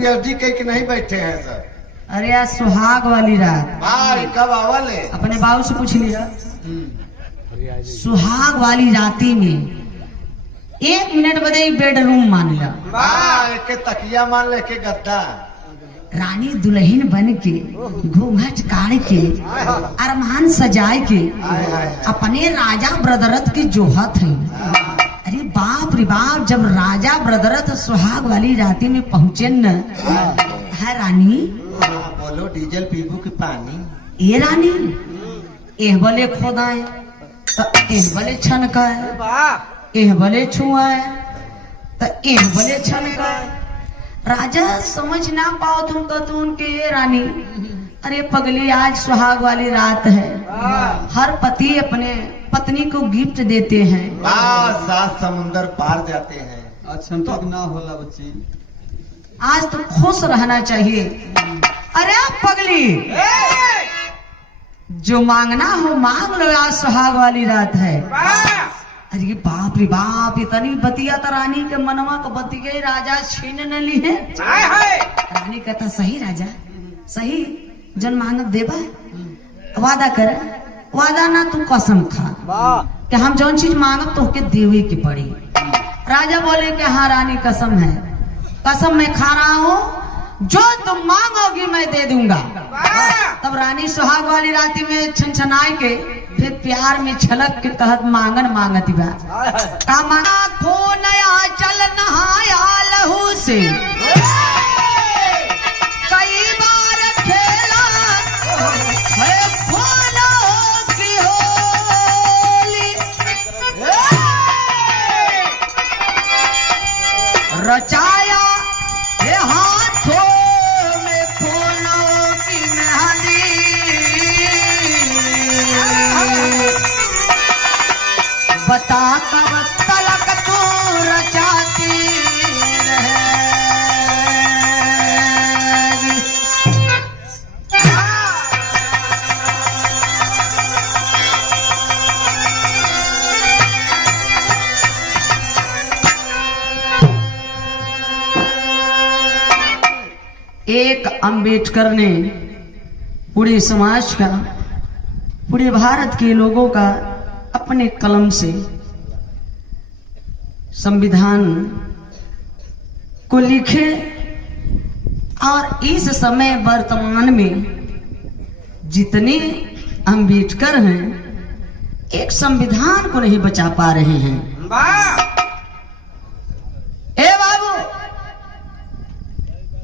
PhD के नहीं बैठे हैं सर। अरे यार सुहाग वाली रात भाई कब आवल है? अपने बाबू से पूछ लिया। सुहाग वाली राती में 1 मिनट बदे बेडरूम मान लिया। भाई के तकिया मान ले के गद्दा रानी दुल्हन बन के घूंघट काढ़ के अरमान सजाए के अपने राजा ब्रदरत की जोहत है। अरे बाप रे बाप, जब राजा ब्रदरत सुहाग वाली राती में पहुंचे न है रानी, बोलो डीजल पीबू की पानी। ये रानी एह बले खोदाए तो एह बले छनकाए, एह बले छुआए तो एह बले छनकाए। राजा समझ ना पाओ तुम कतून के ये रानी। अरे पगली, आज सुहाग वाली रात है, हर पति अपने पत्नी को गिफ्ट देते हैं। 7 समुंदर पार जाते हैं। अच्छा तो ना होला बच्ची, आज तो खुश रहना चाहिए। अरे पगली, जो मांगना हो मांग लो, आज सुहाग वाली रात है। अरे बाप रे बाप, इतनी बतिया तो रानी के मनवा को बती गई, राजा छीन न ली है। रानी कहता सही राजा सही, जन मांगत देबा, वादा कर, वादा ना तू कसम खा कि हम जौन चीज मांगब तो के देवे की पड़ी। राजा बोले कि हाँ रानी कसम है, कसम मैं खा रहा हूँ, जो तुम मांगोगी मैं दे दूंगा। तब रानी सुहाग वाली राती में छनछनाए के फिर प्यार में छलक के कहत मांगन मांगती बा का मांगा खो नया चल नहाया लहू से, कई बार खेला है फूलों की होली, रचाया ये हाथों में फूलों की मेहंदी, बता कब तलक तू रचाती रहेगी। एक अंबेडकर ने पूरे समाज का, पूरे भारत के लोगों का अपने कलम से संविधान को लिखे, और इस समय वर्तमान में जितने अंबेडकर हैं एक संविधान को नहीं बचा पा रहे हैं। ए बाबू,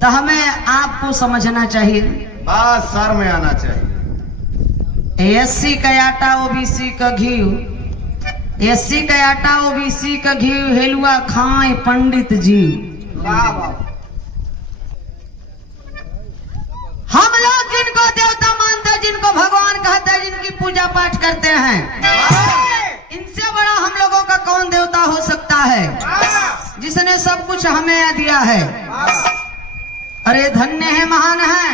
तो हमें आपको समझना चाहिए, बात सर में आना चाहिए। एससी का आटा ओबीसी का घी, एससी का आटा ओबीसी का घी, हेलुआ खाए पंडित जी। हम लोग जिनको देवता मानते हैं, जिनको भगवान कहते हैं, जिनकी पूजा पाठ करते हैं, इनसे बड़ा हम लोगों का कौन देवता हो सकता है, जिसने सब कुछ हमें दिया है। अरे धन्य है, महान है,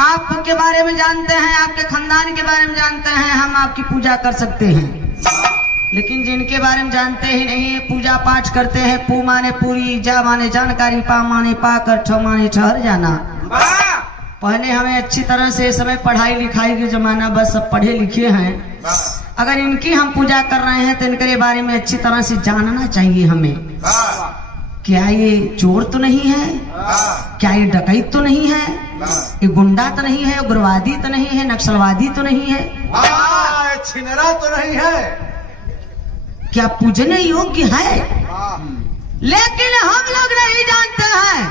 आपके बारे में जानते हैं, आपके खानदान के बारे में जानते हैं, हम आपकी पूजा कर सकते हैं। लेकिन जिनके बारे में जानते ही नहीं, पूजा पाठ करते हैं, पू माने पूरी, जा माने जानकारी, पा माने पाकर, ठो माने ठहर जाना। पहले हमें अच्छी तरह से, इस समय पढ़ाई लिखाई के जमाना, बस सब पढ़े लिखे हैं। अगर इनकी हम पूजा कर रहे हैं तो इनके बारे में अच्छी तरह से जानना चाहिए हमें। क्या ये चोर तो नहीं है, क्या ये डकैत तो नहीं है, ये गुंडा तो नहीं है, उग्रवादी तो नहीं है, नक्सलवादी तो नहीं है, छिनरा तो नहीं है, क्या पूजने योग्य है। लेकिन हम लोग नहीं जानते हैं,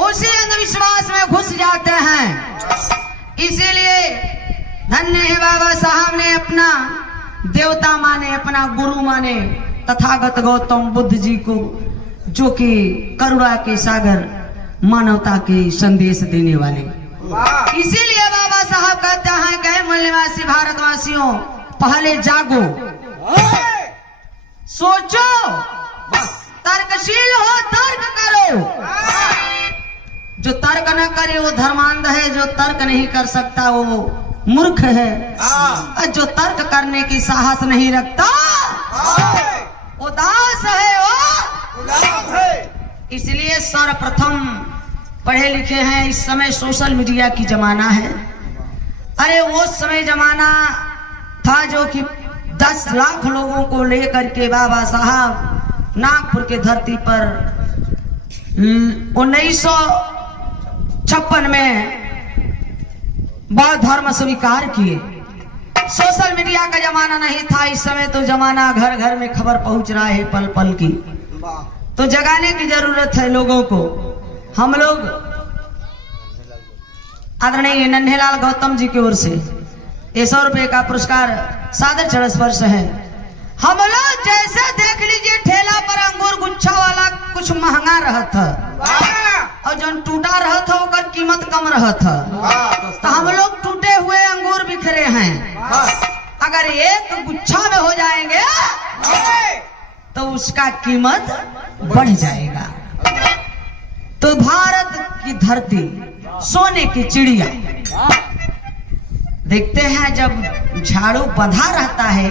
उसी अंधविश्वास में घुस जाते हैं। इसीलिए धन्य है बाबा साहब ने अपना देवता माने, अपना गुरु माने तथागत गौतम बुद्ध जी को, जो कि करुणा के सागर, मानवता के संदेश देने वाले। इसीलिए बाबा साहब कहते हैं कि मूल्यवासी भारतवासियों, पहले जागो, सोचो, तर्कशील हो, तर्क करो। जो तर्क न करे वो धर्मांध है, जो तर्क नहीं कर सकता वो मूर्ख है, और जो तर्क करने की साहस नहीं रखता उदास है, वो गुलाम है। इसलिए सर्वप्रथम पढ़े लिखे हैं। इस समय सोशल मीडिया की जमाना है। अरे वो समय जमाना था जो कि 10 लाख लोगों को लेकर के बाबा साहब नागपुर के धरती पर 1956 में बौद्ध धर्म स्वीकार किए। सोशल मीडिया का जमाना नहीं था। इस समय तो जमाना घर घर में खबर पहुंच रहा है पल पल की। तो जगाने की जरूरत है लोगों को। हम लोग आदरणीय नन्हेलाल गौतम जी की ओर से 100 रुपए का पुरस्कार सादर चरण स्पर्श है। हम लोग जैसे देख लीजिए ठेला पर अंगूर गुच्छा वाला कुछ महंगा रहा था और जो टूटा रहा था उसका कीमत कम रहा था। तो हम लोग टूटे हुए अंगूर बिखरे हैं। अगर एक गुच्छा में हो जाएंगे तो उसका कीमत बढ़ जाएगा। तो भारत की धरती सोने की चिड़िया। देखते हैं जब झाड़ू बंधा रहता है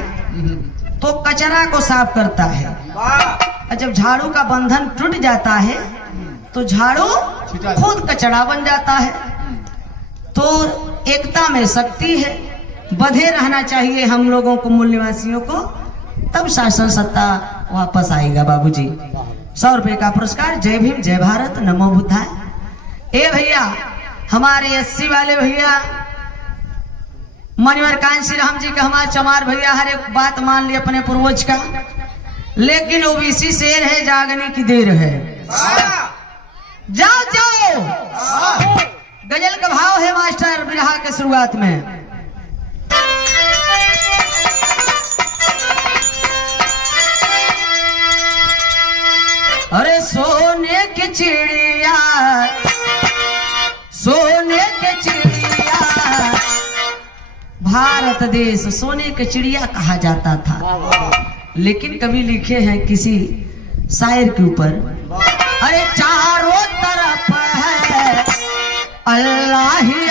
तो कचरा को साफ करता है, और जब झाड़ू का बंधन टूट जाता है तो झाड़ू खुद कचरा बन जाता है। तो एकता में शक्ति है। बंधे रहना चाहिए हम लोगों को, मूल निवासियों को, तब शासन सत्ता वापस आएगा। बाबूजी 100 रुपए का पुरस्कार। जय भीम, जय भारत, नमो बुद्धाय। ए भैया हमारे 80 वाले भैया मनिवर कान श्री राम जी का, हमारे चमार भैया हर एक बात मान ली अपने पूर्वज का, लेकिन ओबीसी शेर है, जागने की देर है। जाओ जाओ। गजल का भाव है मास्टर बिरहा के शुरुआत में। अरे सोने की चिड़िया, सोने की चिड़िया, भारत देश सोने की चिड़िया कहा जाता था। लेकिन कभी लिखे हैं किसी शायर के ऊपर, अरे चारों तरफ है अल्लाह ही अल्लाह,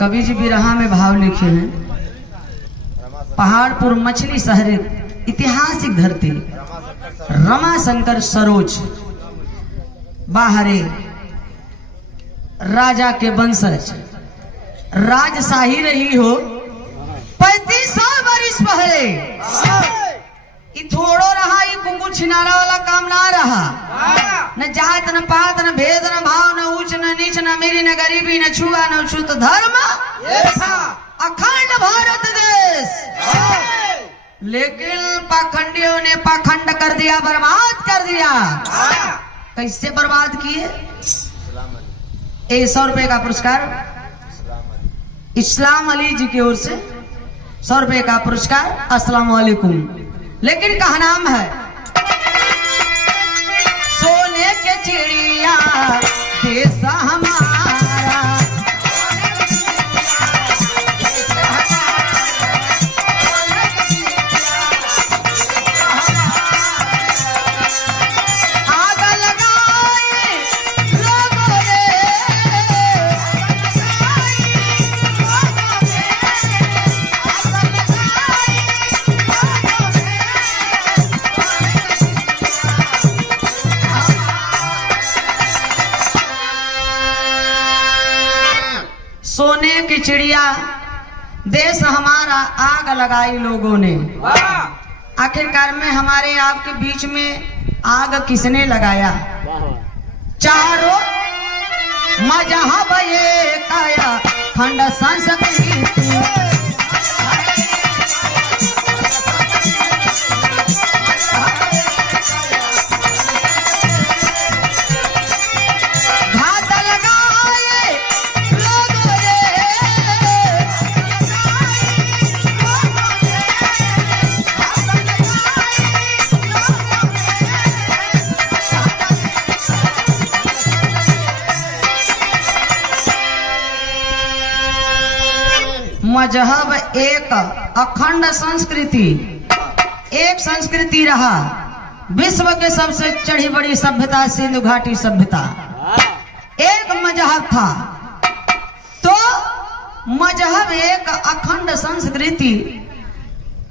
कवि जी बिरहा में भाव लिखे हैं। पहाड़पुर मछली शहर ऐतिहासिक धरती, रमा शंकर सरोज बाहरे राजा के वंशज, राजशाही रही हो 3500 वर्ष पहले। थोड़ो रहा, ये कुंकू छिनारा वाला काम ना रहा। न जात न पात न भेद न भाव न ऊंच न नीच न मेरी न गरीबी न छुआ न छूत धर्म, अखंड भारत देश। लेकिन पाखंडियों ने पाखंड कर दिया, बर्बाद कर दिया। कैसे बर्बाद किए? 100 रुपए का पुरस्कार इस्लाम अली जी की ओर से 100 रुपए का पुरस्कार। अस्सलाम वालेकुम। लेकिन कहा नाम है सोने के चिड़िया देश हमारा, आग लगाए लोगों ने, सोने की चिड़िया देश हमारा, आग लगाई लोगों ने। आखिरकार में हमारे आपके बीच में आग किसने लगाया? चारों मजहब ये काया खंड संस्कृति, मजहब एक अखंड संस्कृति, एक संस्कृति रहा। विश्व के सबसे चढ़ी बड़ी सभ्यता सिंधु घाटी सभ्यता, एक मजहब था। तो मजहब एक अखंड संस्कृति,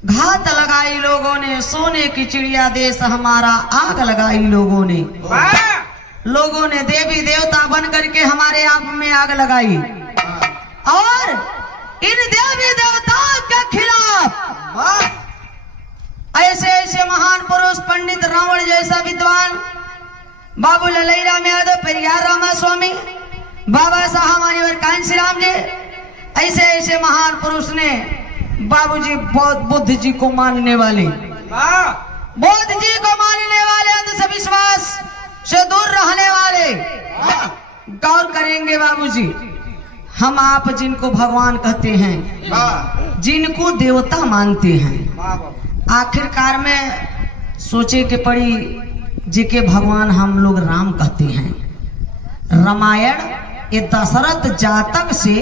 घात लगाई लोगों ने, सोने की चिड़िया देश हमारा आग लगाई लोगों ने। लोगों ने देवी देवता बन करके हमारे आप में आग लगाई और इन देवी देवताओं के खिलाफ ऐसे ऐसे महान पुरुष, पंडित रावण जैसा विद्वान, बाबू ललई राम यादव, पेरियार रामा स्वामी, बाबा साहब मान्यवर कांसी राम जी, ऐसे ऐसे महान पुरुष ने बाबूजी बुद्ध जी को मानने वाले, बुद्ध जी को मानने वाले, अंधविश्वास से दूर रहने वाले, गौर करेंगे बाबूजी। हम आप जिनको भगवान कहते हैं, जिनको देवता मानते हैं, आखिरकार में सोचे के पड़ी जिके भगवान हम लोग राम कहते हैं। रामायण ये दशरथ जातक से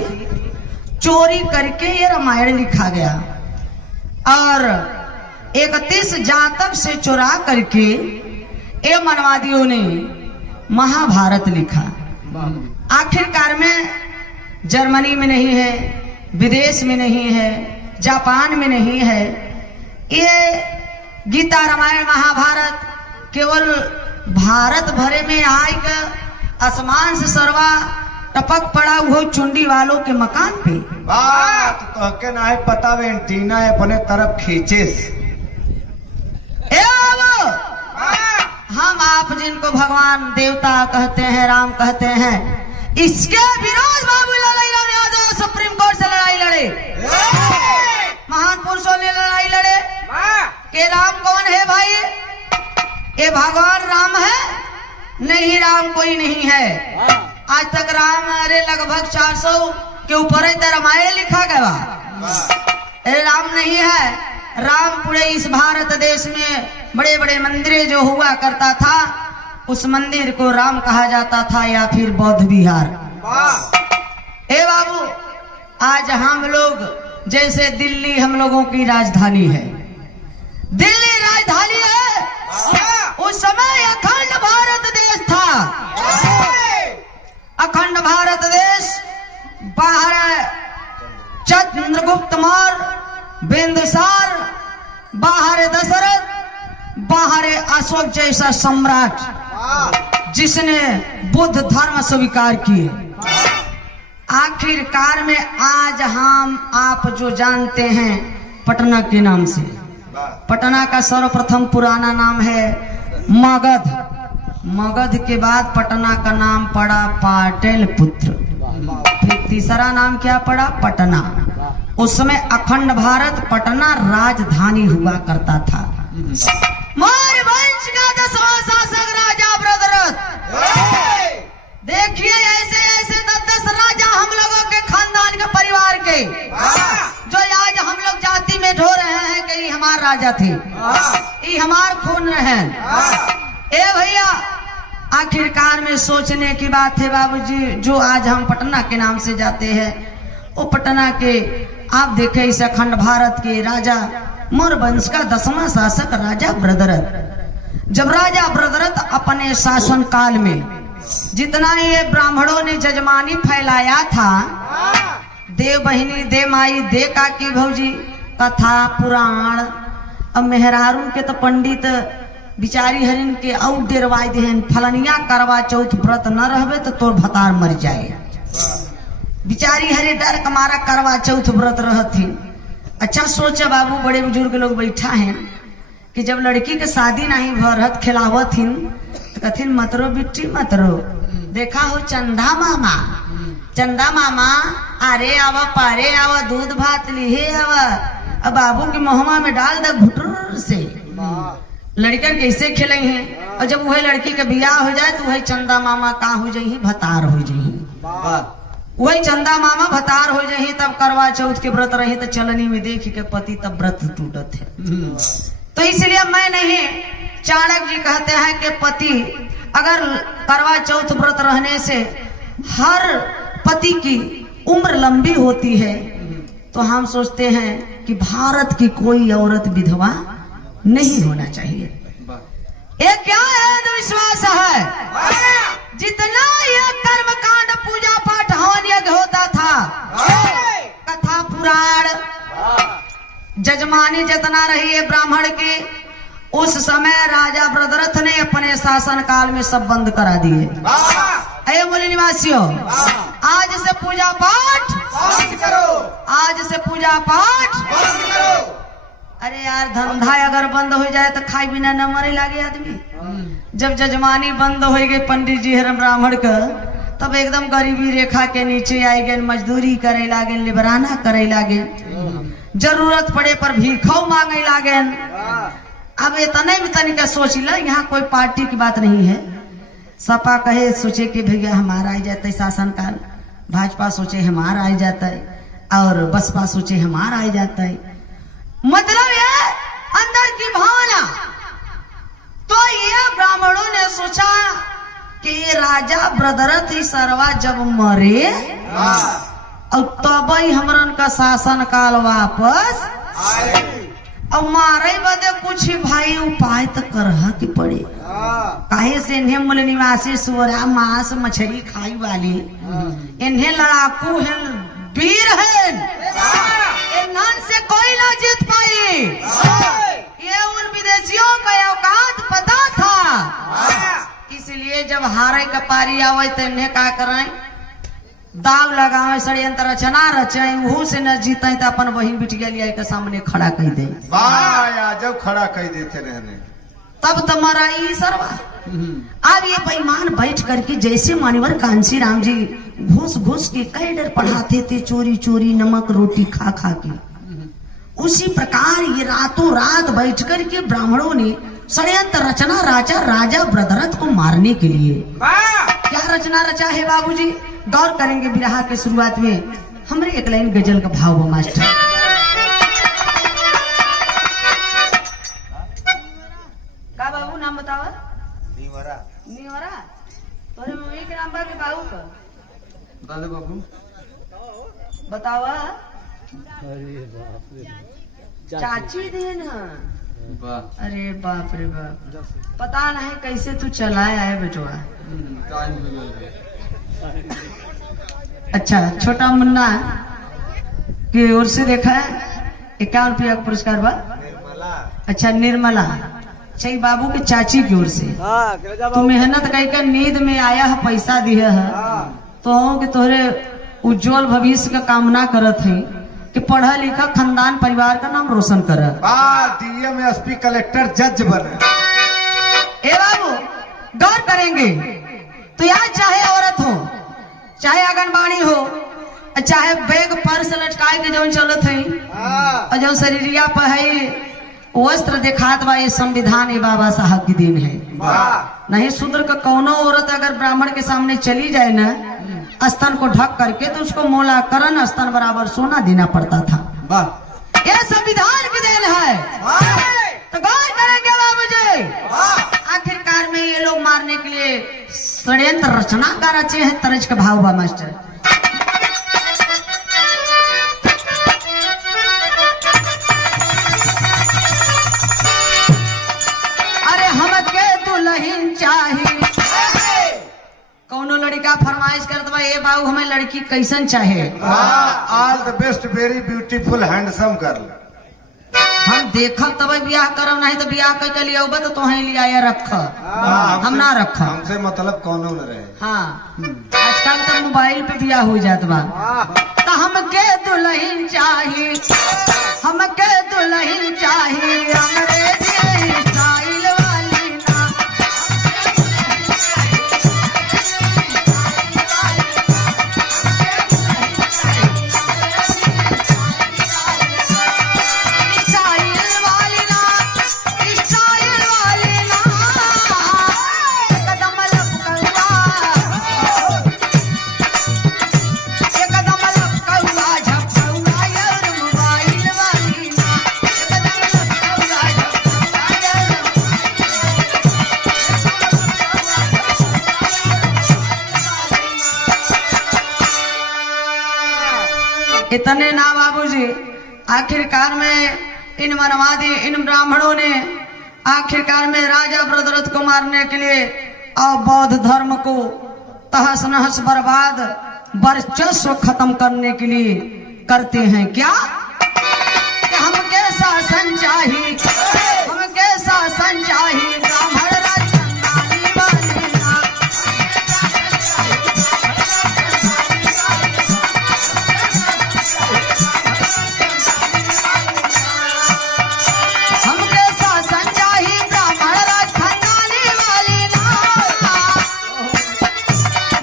चोरी करके ये रामायण लिखा गया और 31 जातक से चुरा करके ये मनवादियों ने महाभारत लिखा। आखिरकार में जर्मनी में नहीं है, विदेश में नहीं है, जापान में नहीं है, ये गीता रामायण महाभारत केवल भारत भरे में आएगा। आसमान से सरवा टपक पड़ा वो चुंडी वालों के मकान पे। बात तो के ना है पता, एंटीना अपने तरफ खींचेस। हम आप जिनको भगवान देवता कहते हैं, राम कहते हैं, इसके विरोध बाबू ललई राम यादव सुप्रीम कोर्ट से लड़ाई लड़े, महान पुरुषों ने लड़ाई लड़े कि राम कौन है भाई, ये भगवान राम है? नहीं, राम कोई नहीं है। आज तक राम अरे लगभग 400 के ऊपर रामायण लिखा गया, अरे राम नहीं है। राम पूरे इस भारत देश में बड़े बड़े मंदिर जो हुआ करता था, उस मंदिर को राम कहा जाता था या फिर बौद्ध विहार। ए बाबू, आज हम लोग जैसे दिल्ली हम लोगों की राजधानी है, दिल्ली राजधानी है, उस समय अखंड भारत देश था। अखंड भारत देश, बाहर चंद्रगुप्त मौर्य, बिंदुसार, बाहर दशरथ, बाहर अशोक जैसा सम्राट जिसने बुद्ध धर्म स्वीकार किए। आखिरकार में आज हम आप जो जानते हैं पटना के नाम से, पटना का सर्वप्रथम पुराना नाम है मगध। मगध के बाद पटना का नाम पड़ा पाटलिपुत्र, फिर तीसरा नाम क्या पड़ा? पटना। उस समय अखंड भारत पटना राजधानी हुआ करता था। मौर्य वंश का 10वां शासक राजा भद्ररथ। देखिए ऐसे ऐसे 10 राजा हम लोगों के खानदान के परिवार के, जो आज हम लोग जाति में ढो रहे हैं कि ये हमारे राजा थे, ये हमार खून है। ए भैया, आखिरकार में सोचने की बात है बाबूजी, जो आज हम पटना के नाम से जाते हैं, वो पटना के आप देखें इस अखंड भारत के राजा मौर्य वंश का 10वां शासक राजा भद्ररथ। जब राजा भद्ररथ अपने शासन काल में जितना ये ब्राह्मणों ने जजमानी फैलाया था, देव बहिनी, दे माई, दे काकी भौजी, कथा पुराण, अब मेहरारू के तो पंडित बिचारी हरिन के और डेरवाई देहन, फलनिया करवा चौथ व्रत न रहबे तो तोर भतार मर जाए। बिचारी हरे डर कमारा करवा चौथ व्रत रहती। अच्छा सोचे बाबू, बड़े बुजुर्ग लोग बैठा हैं कि जब लड़की के शादी नहीं भरत खिलावत हिन तो कथिन मतरो बिट्टी मतरो, देखा हो चंदा मामा, चंदा मामा, अरे आवा पारे आवा, दूध भात लिहे आवा, अब बाबू की मोहमा में डाल दे घुटुर से। लड़कन कैसे खिले हैं, और जब वही लड़की का बियाह हो जाए तो वही चंदा मामा का हो जाही, भतार हो जाही। वही चंदा मामा भतार हो जाही, तब करवा चौथ के व्रत रही तो चलनी में देख के पति तब व्रत टूटत है। तो इसलिए मैं नहीं, चाणक्य जी कहते हैं कि पति अगर करवा चौथ व्रत रहने से हर पति की उम्र लंबी होती है, तो हम सोचते हैं कि भारत की कोई औरत विधवा नहीं होना चाहिए। ये क्या है? अंधविश्वास है। जितना ये कर्मकांड पूजा पाठ हवन यज्ञ होता था, कथा पुराण जजमानी जितना रही है ब्राह्मण की, उस समय राजा ब्रदरथ ने अपने शासन काल में सब बंद करा दिए। अये मूल निवासियों, आज से पूजा पाठ बंद करो, आज से पूजा पाठ बंद करो। अरे यार, धंधा अगर बंद हो जाए तो खाई बिना न मरे लागे आदमी। जब जजमानी बंद हो गई पंडित जी हर ब्राह्मण का, तब एकदम गरीबी रेखा के नीचे आए गए, मजदूरी करे लागे, लिबराना करे लागे, जरूरत पड़े पर भीखो मांगे लागे। अब इतने भी तनिक सोच लो, यहाँ कोई पार्टी की बात नहीं है। सपा कहे सोचे कि भैया हमारा आ जाता है शासनकाल, भाजपा सोचे हमारा आ जाता है, और बसपा सोचे हमारा आ जाता है। मतलब ये अंदर की भावना। तो ये ब्राह्मणों ने सोचा कि ये राजा ब्रदरथ ही सरवा जब मरे और तब ही हमरन का शासन काल वापस और मारे बदे कुछ भाई उपाय तो करह की पड़े। काहे से इन्हें मूल निवासी सुअरा मांस मछली खाई वाली, इन्हें लड़ाकू है, वीर है, इन्हन से कोई ना जीत पाई। ये उन विदेशियों का औकात पता था, इसलिए जब हारे का पारी आवे तो इन्हें क्या करें, दाव लगावे, षड्यंत्र रचना रचाई, वो से न जीते तो अपन बहन बिटिया लिया के सामने खड़ा कर दे। जब खड़ा कर देते रहने तब तुम्हारा ई सरवा। अब ये बेईमान बैठ करके जैसे मानवर कांसी राम जी घुस घुस के कई डर पढ़ाते थे, चोरी चोरी नमक रोटी खा खा के, उसी प्रकार ये रातों रात बैठ करके ब्राह्मणों ने षड्यंत्र रचना रचा राजा ब्रदरथ को मारने के लिए। क्या रचना रचा है बाबूजी? गौर करेंगे। विरहा के शुरुआत में हमरे एक लाइन गजल का भाव मास्टर। का बाबू नाम बतावा? नीवरा। नीवरा? तोरे मम्मी के नाम बा के बाबू का? दादू बाबू बतावा। अरे बाप रे, चाची देन। वाह, अरे बाप रे बाप, पता नहीं कैसे तू चलाया है बेटवा। टाइम बिगड़ गया। अच्छा, छोटा मुन्ना की ओर से देखा है 51 रुपया का पुरस्कार बा। अच्छा, निर्मला चाहिए बाबू के चाची की ओर से। तू मेहनत करके नींद में आया है, पैसा दिया है, तो कि तोहरे उज्जवल भविष्य का कामना करत है कि पढ़ा लिखा खानदान परिवार का नाम रोशन कर। डीएम एसपी कलेक्टर जज बने। ए बाबू, गौर करेंगे तो यार, चाहे औरत हो, चाहे आंगनबाड़ी हो, चाहे बैग पर्स लटकाए के जो चलत है, और जो शरीरिया पर है वस्त्र दिखात बा, ये संविधान ये बाबा साहब की दिन है। नहीं शूद्र का कौनो औरत अगर ब्राह्मण के सामने चली जाए ना, स्तन को ढक करके, तो उसको मोलाकरण स्तन बराबर सोना देना पड़ता था। ये संविधान की देन है। तो गौर करेंगे बाबूजी, आखिरकार में ये लोग मारने के लिए षड्यंत्र रचना का रचे हैं। तरज का भाव बा मास्टर। अरे हमके दुल्हन चाहिए। कौनो लड़का फरमाइश करत बा, ये बाबू हमें लड़की कैसन चाहे? All the best, very beautiful handsome girl. हम देखब तब ब्याह करब, नहीं तो ब्याह कर लिया तो तोहें लिया या रख, हम ना रख। हमसे मतलब कौनो न रहे। हाँ, आजकल तो मोबाइल पे ब्याह हो जात बा। तो हमके दुल्हन चाहिए, हमके दुल्हन चाहिए, अंग्रेजी स्टाइल वाली ना। इतने ना बाबूजी, आखिरकार में इन मनवादी इन ब्राह्मणों ने आखिरकार में राजा ब्रदरथ को मारने के लिए और बौद्ध धर्म को तहस नहस बर्बाद वर्चस्व खत्म करने के लिए करते हैं क्या कि हम कैसा संचाही ब्राह्मण राजधानी वाले ना। हम कैसा संचाही ब्राह्मण राजधानी वाले ना।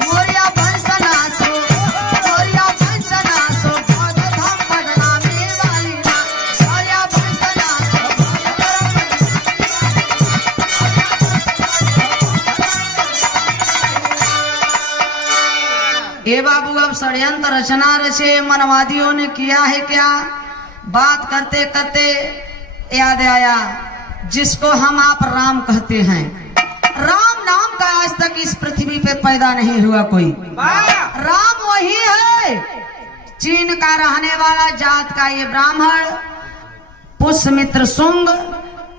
मोरिया वंशनाशो बौद्ध धर्म बदनामी वाली ना। मोरिया वंशनाशो ए बाबू, अब षड्यंत्र रचना रचे मनवादियों ने किया है क्या? बात करते करते याद आया जिसको हम आप राम कहते हैं। राम नाम का आज तक इस पृथ्वी पे पैदा नहीं हुआ कोई। राम वही है, चीन का रहने वाला जात का ये ब्राह्मण पुष्यमित्र सुंग।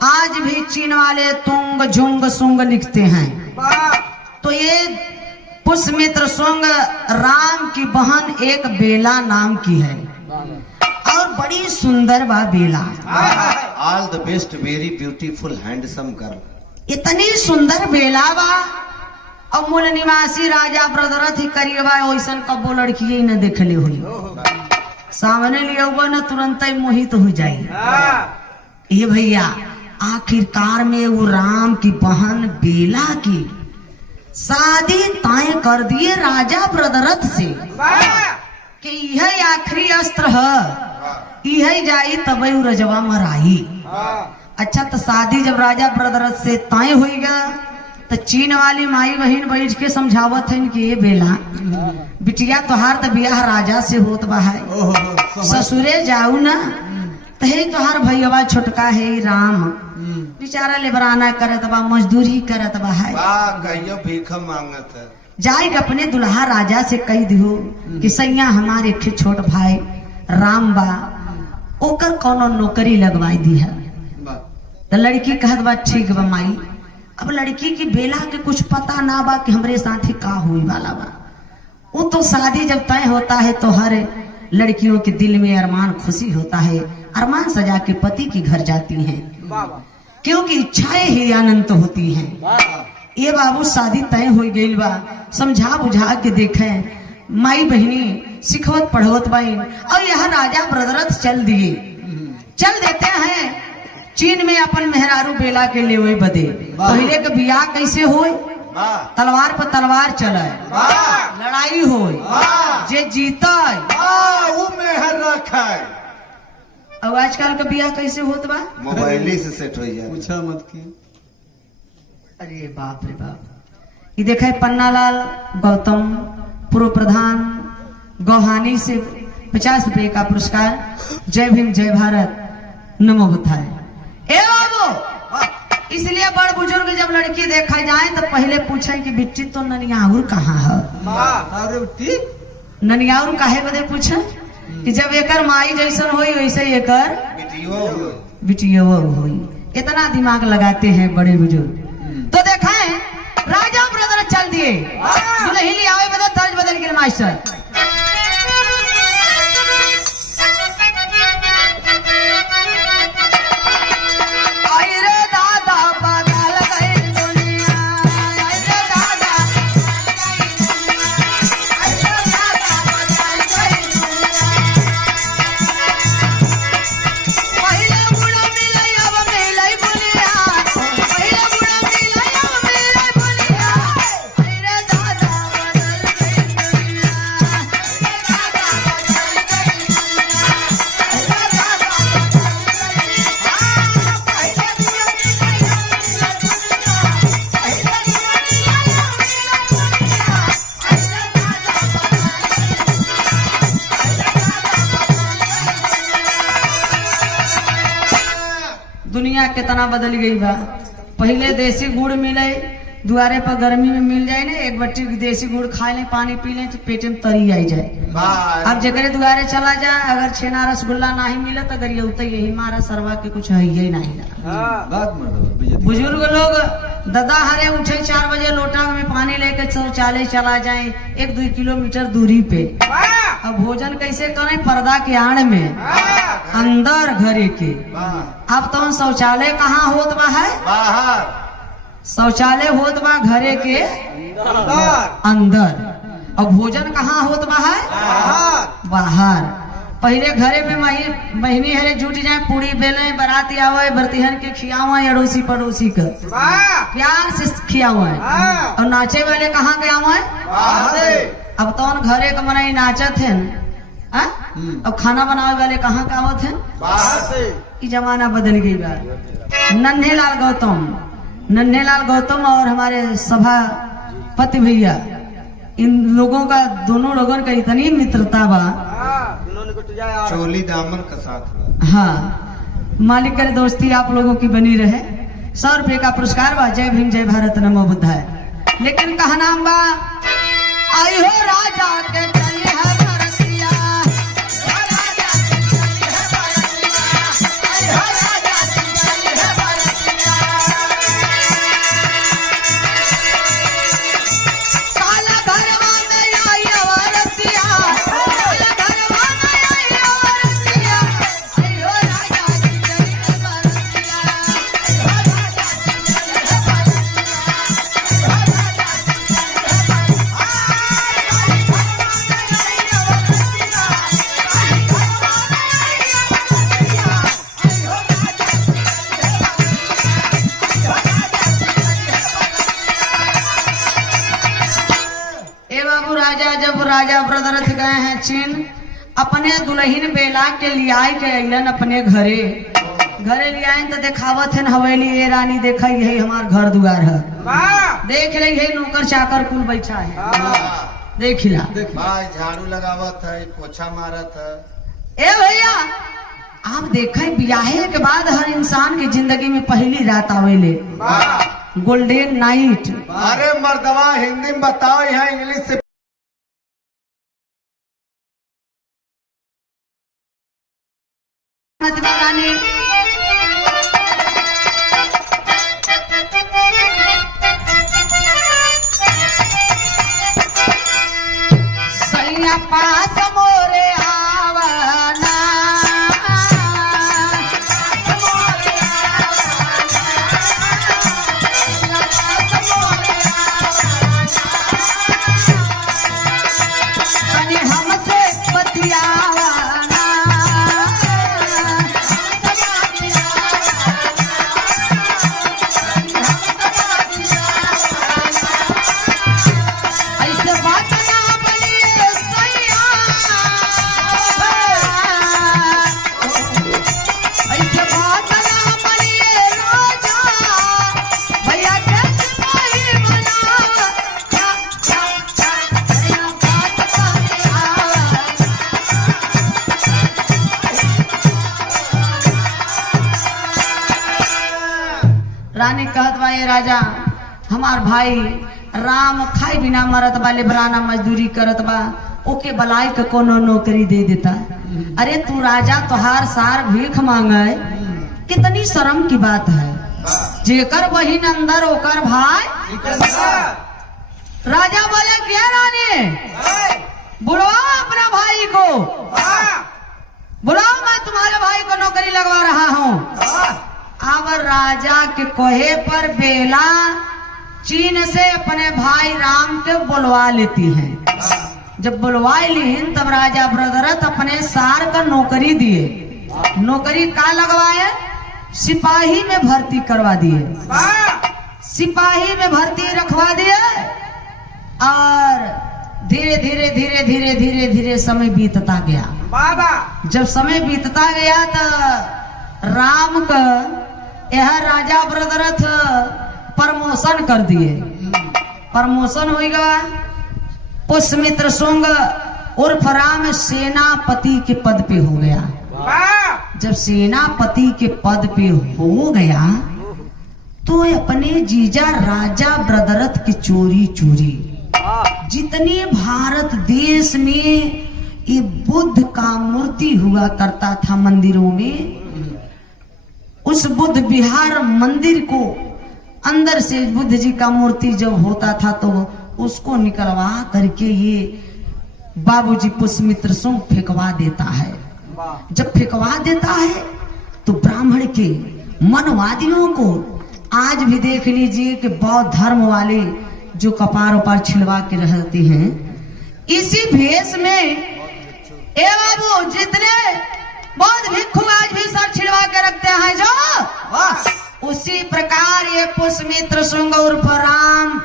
आज भी चीन वाले तुंग झुंग सुंग लिखते हैं। तो ये पुष्यमित्र सुंग राम की बहन एक बेला नाम की है और बड़ी सुंदर बा बेला। All the best, very beautiful handsome girl. इतनी सुंदर बेला बा और मूल निवासी राजा ब्रदरथ ही करिएबा वैसन कबो लड़की ही न देखले हुई। सामने लिया न तुरंत ही मोहित हो जाई। ये भैया आखिरकार में वो राम की बहन बेला की शादी तय कर दिए राजा ब्रदरथ से कि यह आखिरी अस्त्र है, यह जाई तब रजवा मराई। अच्छा, तो शादी जब राजा ब्रदरथ से तय हुई गा तो चीन वाली माई बहन बैठ के समझावत है कि ये बेला बिटिया तोहार तो ब्याह राजा से होत बा है, ससुरे जाऊ ना। तहे तोहार भैया छोटका है राम, बेचारा लेबराना करत बा, मजदूरी करत बा है, कहियो भीख मांगत है। जाए अपने दुल्हा राजा से कह दियो कि सैया हमारे एक छोट भाई राम बा, ओकर कोनो नौकरी लगवाई दी है। तो लड़की कहत बा ठीक बा माई। अब लड़की की बेला के कुछ पता ना बा कि हमरे साथ ही का हुई वाला बा। वो तो शादी जब तय होता है तो हर लड़कियों के दिल में अरमान खुशी होता है, अरमान सजा के पति के घर जाती हैं क्योंकि इच्छाएं ही अनंत होती हैं। ये बाबू शादी तय हो गई बा, समझा बुझा के देखे माई बहनी सिखवत पढ़वत बाइन और यह राजा ब्रदरथ चल देते हैं चीन में अपन मेहरारू बेला के लिए बदे। पहले के बियाह कैसे होए? तलवार पर तलवार चले, लड़ाई होए, जे जीता वो मेहर रखा। अब आजकल का बियाह कैसे होत बा? मोबाइल से सेट हो जाए। पूछा मत की। अरे बाप रे बाप। ये देखा पन्नालाल गौतम पूर्व प्रधान गौहानी से 50 रुपए का पुरस्कार। जय भीम जय भारत नमो बुद्धाय। ए बाबू, इसलिए बड़ बुजुर्ग जब लड़की देखा जाए तो पहले पूछे कि बिट्टी तो ननियाउर कहाँ है? ननियाउर काहे बदे पूछे कि जब एकर माई जैसन होई वैसे एकर बिटियो होई। इतना दिमाग लगाते हैं बड़े बुजुर्ग। तो देखा है राजा ब्रदर चल दिए, दुल्ही ले आवे बदल तर्ज बदल के मास्टर। दुनिया कितना बदल गई बा। पहले देसी गुड़ मिले द्वारे पर गर्मी में मिल जाए ना, एक बट्टी देसी गुड़ खा ले पानी पी ले तो पेट में तरी आई जाए। वाह अब जगरे दुआरे चला जाए, अगर छेना रसगुल्ला नहीं मिले तो अगर ये यही मारा सरवा के कुछ है ही नहीं। बात मत बुजुर्ग लोग दादा हरे उठे 4 बजे लोटा में पानी लेकर शौचालय चला जाए 1-2 किलोमीटर दूरी पे। अब भोजन कैसे करें? पर्दा के आड़ में अंदर घरे के। अब तो शौचालय कहाँ होत बा है? बाहर शौचालय होत बा घरे के अंदर। और भोजन कहाँ होत बा है? बाहर। पहले घरे में महीने हरे जुट जाए, पूरी बेले, बाराती आवे, बरतिहन के खियावे, अड़ोसी पड़ोसी का प्यार से खियावे। और नाचे वाले कहाँ के आवे? अब तो घरे का मनाई नाचत है। अब खाना बनावे वाले कहाँ के आवत है? बाहर से। ये जमाना बदल गई बा। नन्हेलाल गौतम और हमारे सभापति भैया, इन लोगों का, दोनों लोगों का इतनी मित्रता बा, चोली दामन का साथ। हाँ, मालिक करे दोस्ती आप लोगों की बनी रहे। 100 रुपये का पुरस्कार बा। जय भीम, जय भारत, नमो बुद्धाय। लेकिन कहना बा, आई हो राजा के चली है भरतिया, राजा के चली है भरतिया, आई हो राजा के चली है भरतिया। काला घरवा में आई अवरतिया, काला घरवा में आई अवरतिया, आई हो राजा के चली है भरतिया, आई हो राजा के चली है भरतिया, आई हो राजा के चली है जब राजा ब्रदरथ गए हैं चीन, अपने दुल्हन बेला के लियाई के अलन अपने घरे ले आए तो देखावत है हवेली। ये रानी देखा यही हमार घर दुआर है, देख रही है नौकर चाकर कुल बैठा है, देखिला झाड़ू लगावत है, पोछा मारत है। ए भैया, आप देखे ब्याहे के बाद हर इंसान की जिंदगी में पहली रात आवेले, गोल्डन नाइट। अरे मर्दवा हिंदी में बताओ, यहाँ इंग्लिश से रानी सैया पास मोरे आवना, कनी हमसे बतियावना, रानी कहत बा, ये राजा हमार भाई राम खाई बिना मरत बा, लेबराना मजदूरी करत बा, ओके बलाई के कोनो नौकरी दे देता। अरे तू राजा, तोहार सार भीख मांगे, कितनी शर्म की बात है। जेकर बहिन अंदर ओकर भाई। राजा बोले, क्या रानी, बुलाओ अपना भाई को, बुलाओ, मैं तुम्हारे भाई को नौकरी लगवा रहा हूँ। अब राजा के कहे पर बेला चीन से अपने भाई राम के बुलवा लेती है। जब बुलवा लीन तब राजा ब्रदरथ अपने सार का नौकरी दिए। नौकरी का लगवाए? सिपाही में भर्ती करवा दिए, सिपाही में भर्ती रखवा दिए। और धीरे धीरे धीरे धीरे धीरे धीरे समय बीतता गया। जब समय बीतता गया तो राम का यह राजा ब्रदरथ प्रमोशन कर दिए। प्रमोशन हो गया, पुष्यमित्र शुंग उर्फ राम सेनापति के पद पे हो गया। जब सेनापति के पद पे हो गया तो अपने जीजा राजा ब्रदरथ की चोरी चोरी जितने भारत देश में ये बुद्ध का मूर्ति हुआ करता था मंदिरों में। उस बुद्ध विहार मंदिर को अंदर से बुद्ध जी का मूर्ति जब होता था तो उसको निकलवा करके ये बाबूजी पुष्पमित्र सिंह फेंकवा देता है। जब फेंकवा देता है तो ब्राह्मण के मनवादियों को आज भी देख लीजिए कि बौद्ध धर्म वाले जो कपार उपार छिलवा के रहते हैं इसी भेष में, ए बाबू जितने बौद्ध भिक्षु आज भी सर छिलवा के रखते हैं जो, उसी प्रकार ये पुष्पमित्र सिंह उर्फ राम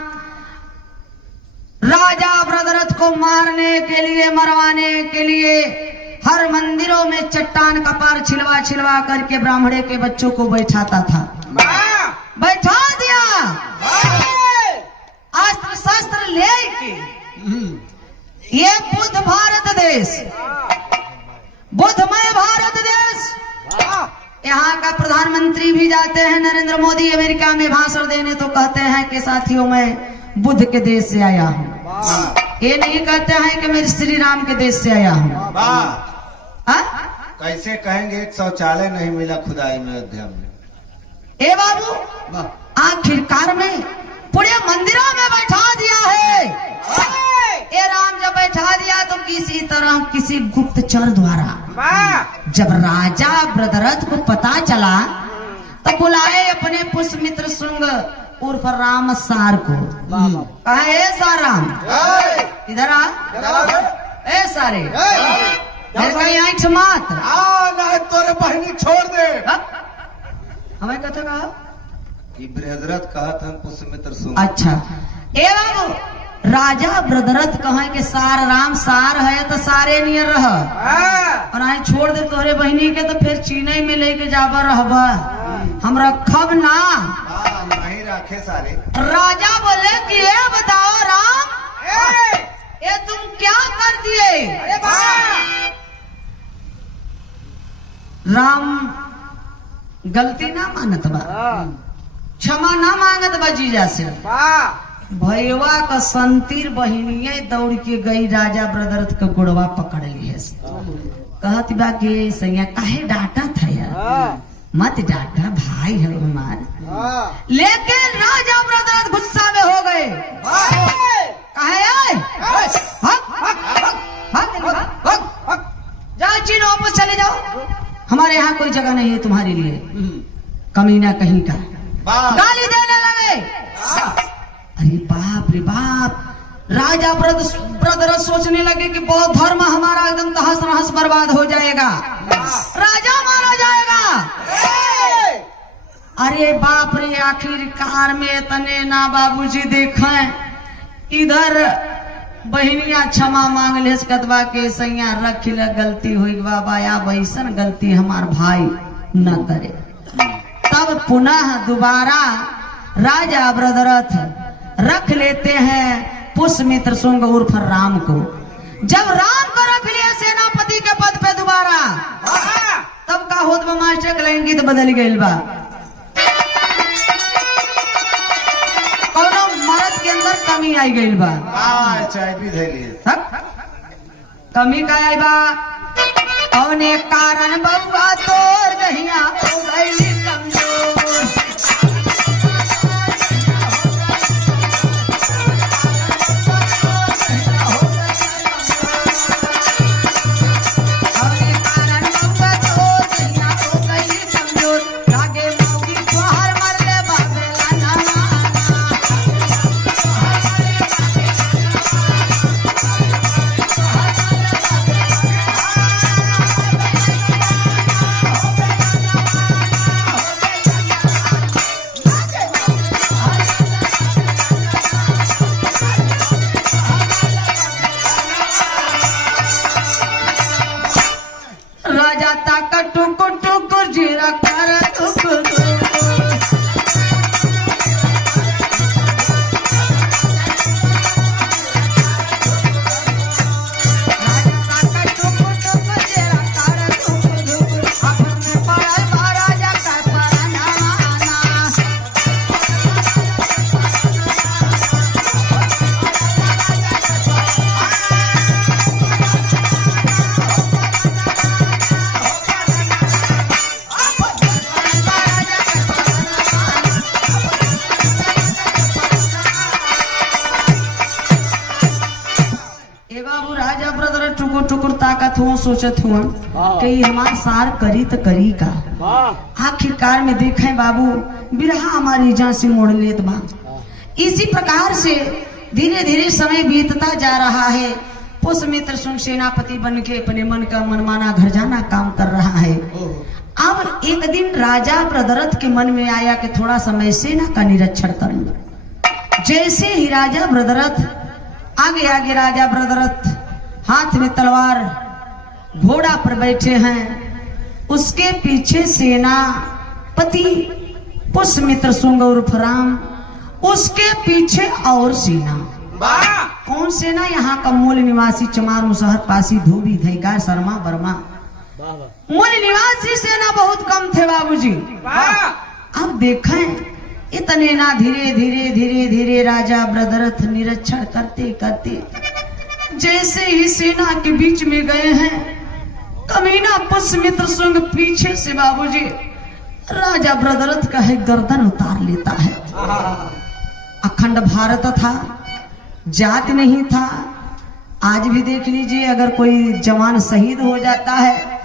राजा ब्रदरथ को मारने के लिए, मरवाने के लिए हर मंदिरों में चट्टान कपार छिलवा छिलवा करके ब्राह्मणे के बच्चों को बैठाता था। बैठा दिया अस्त्र शस्त्र लेके। ये बुद्ध भारत देश, बुद्धमय भारत देश, यहाँ का प्रधानमंत्री भी जाते हैं नरेंद्र मोदी अमेरिका में भाषण देने तो कहते हैं कि साथियों मैं बुद्ध के देश से आया हूँ। ये नहीं कहते हैं कि मैं श्री राम के देश से आया हूँ। कैसे कहेंगे एक शौचालय नहीं मिला खुदाई में अयोध्या में। ए बाबू आखिरकार में पूरे मंदिरों में बैठा दिया है। ये राम जब बैठा दिया तो किसी तरह किसी गुप्तचर द्वारा जब राजा ब्रदरथ को पता चला तो बुलाए अपने पुष्पमित्र सिंह उर्फ राम सार को। कहे ए सार राम इधर आ, ए सारे ऐठ मात तोरे बहनी छोड़ दे। हमें कथा कहा कि ब्रदरथ कहा था पुष्पमित्र सिंह। अच्छा ए बाबू राजा ब्रदरथ कहे कि सार राम सार है तो सारे नियर रह और आई छोड़ दे तोहरे बहनी के तो फिर चीनई में लेके जाबा रहबा हम रखब ना। नहीं रखे सारे। राजा बोले कि ये बताओ राम ये तुम क्या कर दिए। राम गलती ना मानत बा, क्षमा ना मांगत बा जीजा से। भैया का संतीर बहिनिये दौड़ के गई राजा ब्रदरथ का गुड़वा पकड़ ली है। कहती बा कि सैया काहे डांटा था यार, मत डांटा भाई है हमार। लेकिन राजा ब्रदरथ गुस्सा में हो गए। कहे जाओ चीन वापस चले जाओ, हमारे यहाँ कोई जगह नहीं है तुम्हारे लिए, कमीना कहीं का। गाली देने लगे। अरे बाप रे बाप, राजा ब्रदरथ सोचने लगे कि बौद्ध धर्म हमारा एकदम तहस नहस बर्बाद हो जाएगा, राजा मारा जाएगा। अरे बाप रे, आखिरकार में तने ना बाबूजी देखें इधर बहनिया क्षमा मांग ले कतबा के सैया रख ल गलती हुई बाबा या वैसन गलती हमार भाई न करे। तब पुनः दोबारा राजा ब्रदरथ रख लेते हैं पुष्पमित्र सिंह उर्फ राम को। जब राम को रख लिया सेनापति के पद पे दोबारा, तब का होत बा मास्टर के लैंगिक बदल गई बा। कौनो मर्द के अंदर कमी आई गई बा। कमी का आई बा, कौने कारण बउआ तोर दहिया हो गई कमजोर। हुआ सोचत हुआ कि ये हमार सार करी तो करी का। आखिरकार में देखें बाबू बिरहा हमारी जान से मोड़ लेत बा। इसी प्रकार से धीरे धीरे समय बीतता जा रहा है। पुष्यमित्र सुन सेनापति बन के अपने मन का मनमाना घर जाना काम कर रहा है। अब एक दिन राजा ब्रदरथ के मन में आया कि थोड़ा समय सेना का निरीक्षण करूं। जैसे ही राजा ब्रदरथ आगे आगे राजा ब्रदरथ हाथ में तलवार घोड़ा पर बैठे हैं, उसके पीछे सेनापति पुष्यमित्र शुंग उर्फ राम, उसके पीछे और सेना। कौन सेना? यहाँ का मूल निवासी चमार मुसहर पासी धोबी धैगार शर्मा वर्मा। मूल निवासी सेना बहुत कम थे बाबूजी। अब देखें इतने ना धीरे धीरे धीरे धीरे राजा ब्रदरथ निरीक्षण करते करते जैसे ही सेना के बीच में गए हैं, कमीना पुष्यमित्र शुंग पीछे से बाबूजी राजा ब्रदरथ का है गर्दन उतार लेता है। अखंड भारत था, जात नहीं था। आज भी देख लीजिए, अगर कोई जवान शहीद हो जाता है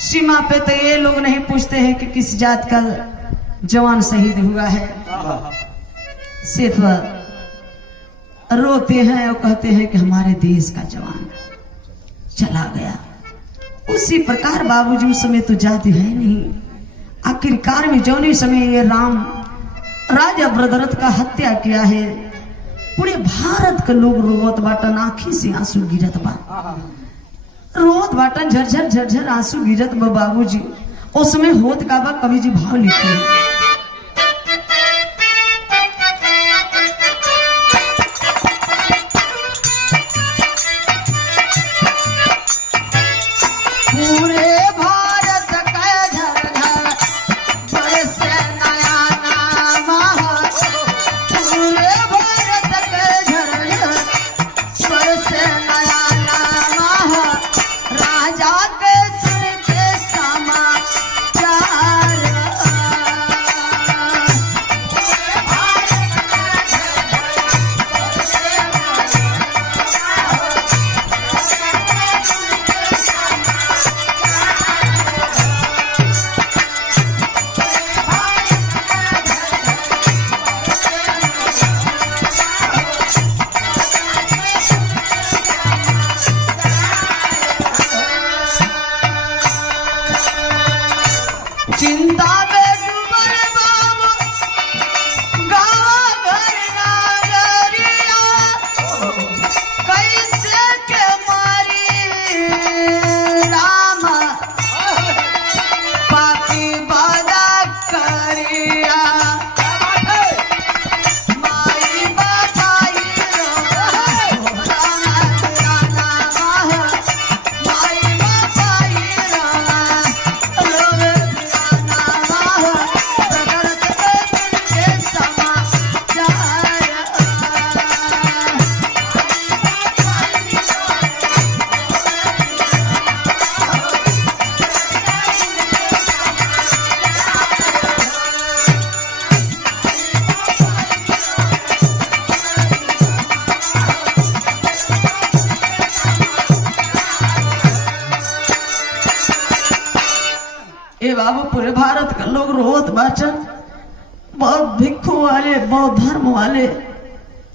सीमा पे तो ये लोग नहीं पूछते हैं कि किस जात का जवान शहीद हुआ है, सिर्फ रोते हैं और कहते हैं कि हमारे देश का जवान चला गया। उसी प्रकार बाबूजी उस समय तो जाति है नहीं। आखिरकार में जौने समय ये राम राजा ब्रदरथ का हत्या किया है, पूरे भारत के लोग रोवत बाटन, आंखी से आंसू गिरत बा, रोवत बाटन, झरझर झरझर आंसू गिरत बा बाबूजी। उस समय होत का बा, कवि जी भाव लिखे बाबू। पूरे भारत के लोग रोत बाचन, बहुत भिक्षु वाले, बहुत धर्म वाले,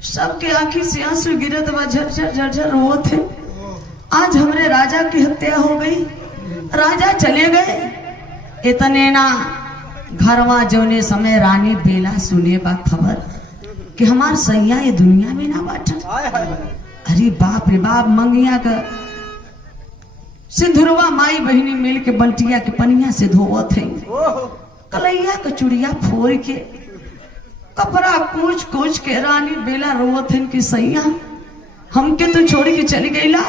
सबके आंखी से आंसू गिरत बा, झरझर झरझर रोत थे। आज हमारे राजा की हत्या हो गई, राजा चले गए। इतने ना घरवा जौने समय रानी बेला सुने बा खबर कि हमार सैया ये दुनिया में ना बाटन। अरे बाप रे बाप, मंगिया का सिंधुरवा माई बहिनी मिल के बल्टिया के पनिया से धोवत है, कलैया का चुड़िया फोड़ के कपड़ा कूच कूच के रानी बेला रोवत है कि सैया हमके तो छोड़ के चली गईला,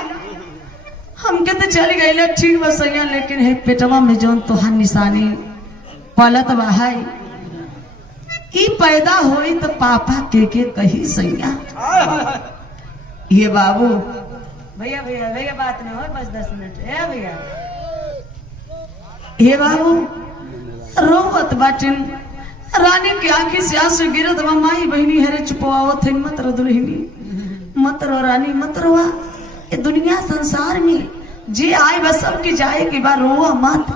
हमके तो चली गईला, ठीक बा सैया, लेकिन है पेटवा में जौन तोहार निशानी पलत बा है, ई पैदा होई तो पापा के कही सैया। ये बाबू भैया भैया भैया बात नहीं हो, बस 10 मिनट है भैया। ये बाबू रोवत बाटिन, रानी की आंखी से आंसू गिरत बा, माई बहिनी हरे चुपवावत है, मत रो दुल्हनी, मत रो रानी, मत रोवा। ये दुनिया संसार में जी आई बस सबकी जाए की बार रोआ मत।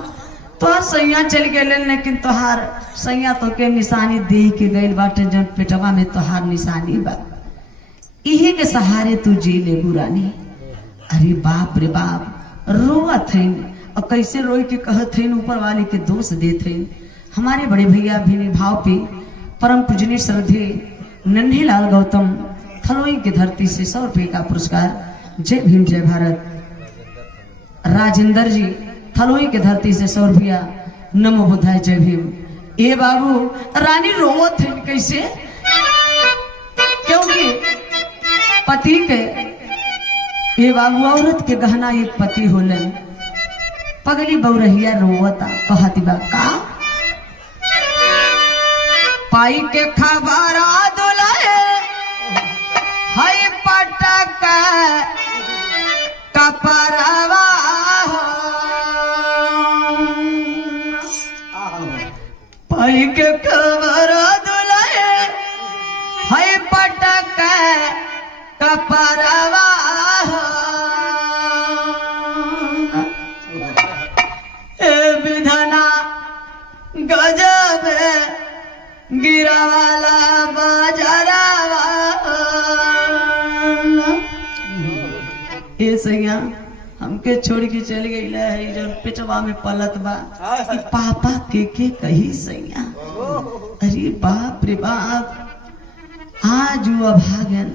तोहार सैया चल गए लेकिन तोहार सैया तो के निशानी दे के गइल बाटे जन पेटवा में तोहार निशानी बा। इहे के सहारे तू जी ले बुरानी। अरे बाप रे बाप रोवत हईन और कैसे रोई के कहत हईन ऊपर वाले के दोष देत हईन। हमारे बड़े भैया भी निभाव पे परम पूजनीय श्रद्धे नन्हे लाल गौतम थलोई की धरती से 100 रुपये का पुरस्कार। जय भीम जय भारत। राजेंद्र जी थलोई की धरती से 100 रुपया। नमो बुद्धाय जय भीम। ए बाबू रानी रोवत है कैसे, क्योंकि पति के ये बाबू औरत के गहना एक पति होलन। पगली बौरहिया रोवता कहती बा का पाई के खबरा दुलाए हई पटक कपरवा पाई के खबरा दुलाए हई पटक कपरवा विधना गजब गिरावाला बाजरावा। ए सैया हमके छोड़ के चल गई है जो पेटवा में पलत बा। पापा के कही सैया। अरे बाप रे बाप आज वो अभागन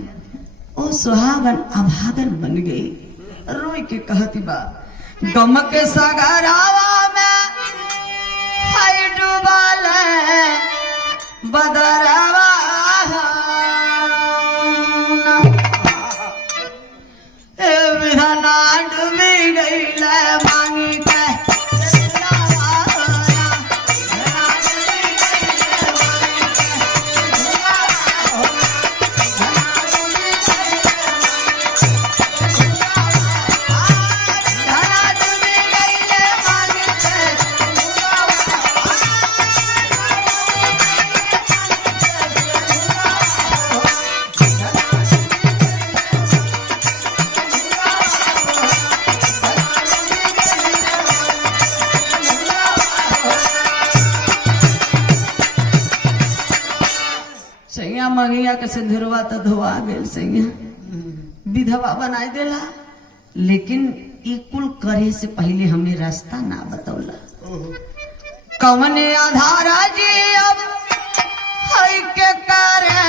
ओ सुहागन अभागन बन गई। रोई के कहती बा गम के सगरावा में हाय डूबाल बदरवा विधना डूबी गई मांगी के मंगिया के सिंदूरवा तो धोआ गेल सैया विधवा बनाए देला। लेकिन ई कुल करे से पहले हमें रास्ता ना बतौला। कवने आधारा जी अब हई के करे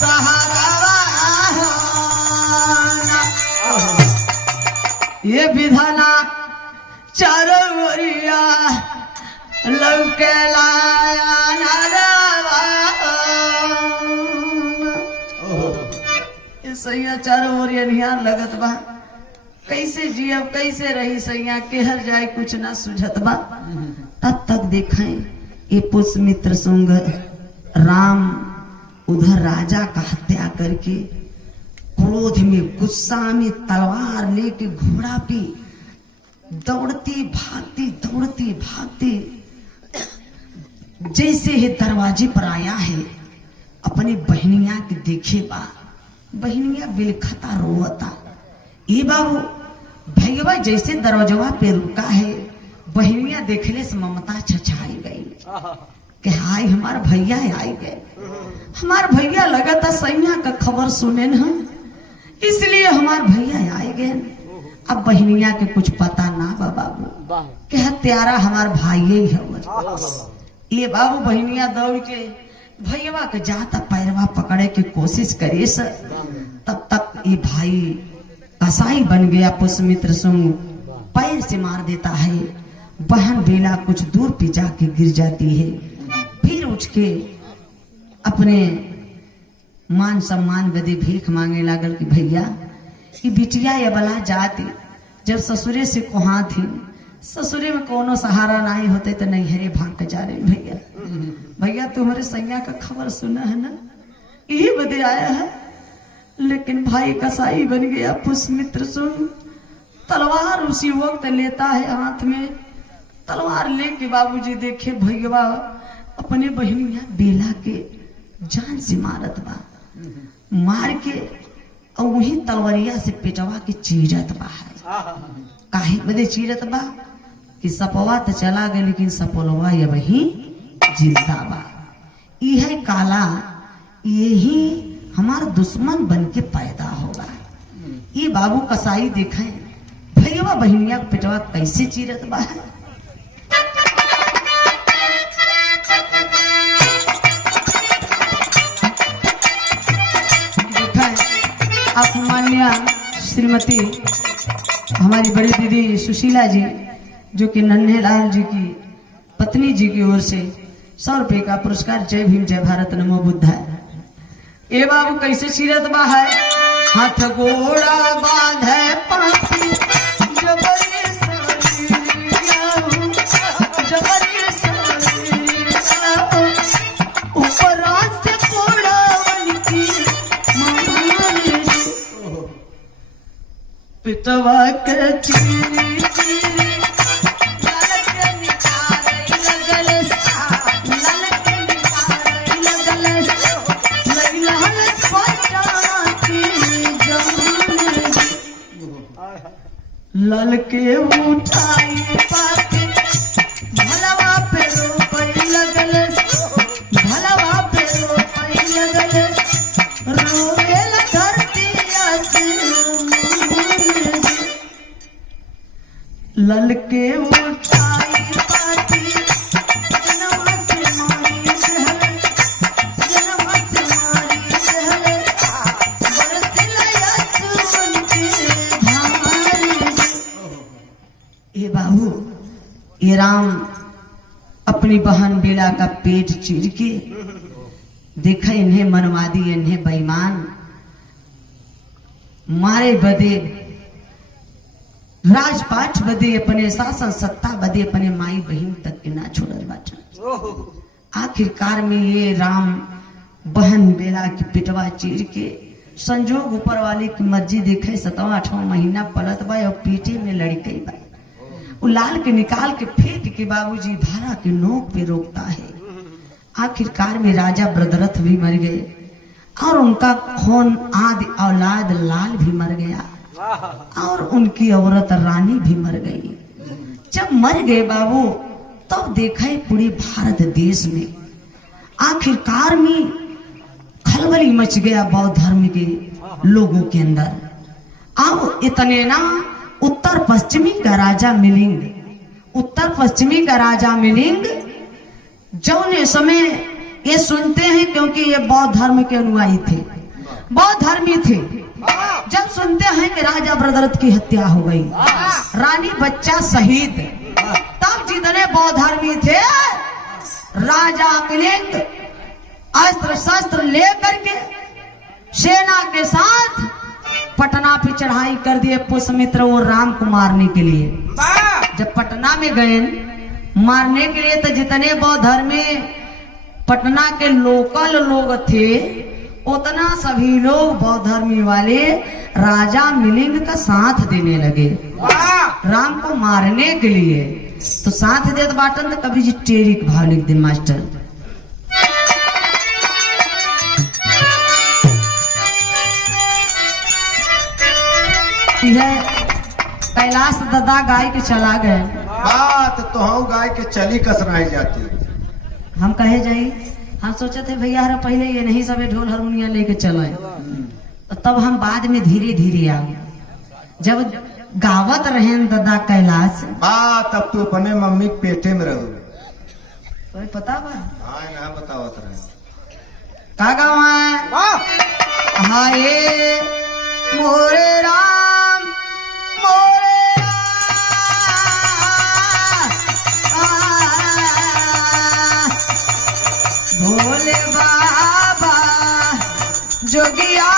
सहारावा ये विधाना चारों ओरिया लौके लाया नारावा। सैया चारों ओर निहार लगत बा कैसे जियब कैसे रही सैया केहर जाए कुछ ना सुझत बा। तब तक देखें ये पुष्यमित्र सुंग राम उधर राजा का हत्या करके क्रोध में गुस्सा में तलवार लेके घोड़ा पे दौड़ती भागती जैसे ही दरवाजे पर आया है अपनी बहनिया के देखे बा। बहनिया बिलखता रोता। ये बाबू भैया जैसे दरवाजा पे रुका है बहनिया देखने से ममता छछाई गई कि हाय हमार भैया आई गए। हमार भैया लगा था सैया का खबर सुने न इसलिए हमार भैया आए गए। अब बहनिया के कुछ पता ना बा बाबू कि हत्यारा हमार भाई ही है। ये बाबू बहनिया दौड़ के भैया के जाता पैरवा पकड़े की कोशिश करे सर। तब तक ये भाई कसाई बन गया। पुष्यमित्र सुंग पैर से मार देता है। बहन बेला कुछ दूर पे जाके गिर जाती है। फिर उठ के अपने मान सम्मान बदे भीख मांगे लागल कि भैया ये बिटिया या बला जाती जब ससुरे से कोहा थी ससुरे में कोनो सहारा नहीं होते तो नहीं हरे भाग के जा रहे भैया। भैया तुम्हारे सैया का खबर सुना है ना यही बदे आया है। लेकिन भाई कसाई बन गया। पुष्यमित्र सुन तलवार उसी वक्त लेता है हाथ में। तलवार लेके बाबूजी देखे भैया अपने बहनिया बेला के जान से मारत बा। मार के और वही तलवरिया से पेटवा के चीरत बा है। काहे बदे चीरत बा कि सपवा तो चला गए लेकिन सपोलवा ये वही जिंदा बा। यह काला यही हमारा दुश्मन बन के पैदा होगा। ये बाबू कसाई देखे भैया बहनिया पेटवा कैसे चीरत बा है। आप मान्या श्रीमती हमारी बड़ी दीदी सुशीला जी जो कि नन्हेलाल जी की पत्नी जी की ओर से 100 रुपए का पुरस्कार। जय भीम जय भारत नमो बुद्धा। ए बाबू कैसे चीरत बा है। हाथ गोड़ा बांधे पापी जबरी ऊपर से कोड़ावन की पिटवा के चीरी लल के उठाई पाके भलवा पे रोपई लगल भलवा पे रोपई लगल रोवेल धरती लल के उठाई पाके जनवा से मारी सहल बरसिला यशुन के ए बाबू ये राम अपनी बहन बेला का पेट चीर के देखा इन्हें मनवादी इन्हें बेईमान मारे बदे राजपाट बदे अपने शासन सत्ता बदे अपने माई बहन तक के ना छोड़ल बाटा। आखिरकार में ये राम बहन बेला की पिटवा चीर के संजोग ऊपर वाले की मर्जी देखे 7वां 8वां महीना पलत बा और पीटे में लड़कई बा। वो लाल के निकाल के फेंक के बाबूजी भारा के नोक पे रोकता है। आखिरकार में राजा ब्रदरथ भी मर गए और उनका खून आदि औलाद लाल भी मर गया और उनकी औरत रानी भी मर गई। जब मर गए बाबू तब देखा पूरे भारत देश में आखिरकार में खलबली मच गया बौद्ध धर्म के लोगों के अंदर। अब इतने ना उत्तर पश्चिमी का राजा मिलिंग जौने समय ये सुनते हैं क्योंकि ये बौद्ध धर्म के अनुयायी थे, बौद्ध धर्मी थे। जब सुनते हैं कि राजा ब्रदरथ की हत्या हो गई, रानी बच्चा शहीद, तब जितने बौद्ध धर्मी थे राजा मिलिंग अस्त्र शस्त्र लेकर के सेना के साथ पटना पे चढ़ाई कर दिए पुष्यमित्र और राम को मारने के लिए। जब पटना में गए मारने के लिए तो जितने बौद्ध धर्म में पटना के लोकल लोग थे उतना सभी लोग बौद्ध धर्मी वाले राजा मिलिंग का साथ देने लगे राम को मारने के लिए। तो साथ देत बाटन तो कभी जी टेरिक भाव लिख दिन मास्टर। कैलाश दादा गाय के चला गए बात तो हम गाय के चली कसराई जाती। हम कहे जाई हम सोचे थे भैया हरा पहले ये नहीं सब ढोल हारमोनिया लेके चले तो तब हम बाद में धीरे धीरे आ जब गावत रहे दादा कैलाश। बात अब तू अपने मम्मी के पेटे में रहो तो पता बा हाँ ना बतावत रहे का गावा हाय मोरे राम मोरे भोले बाबा जोगिया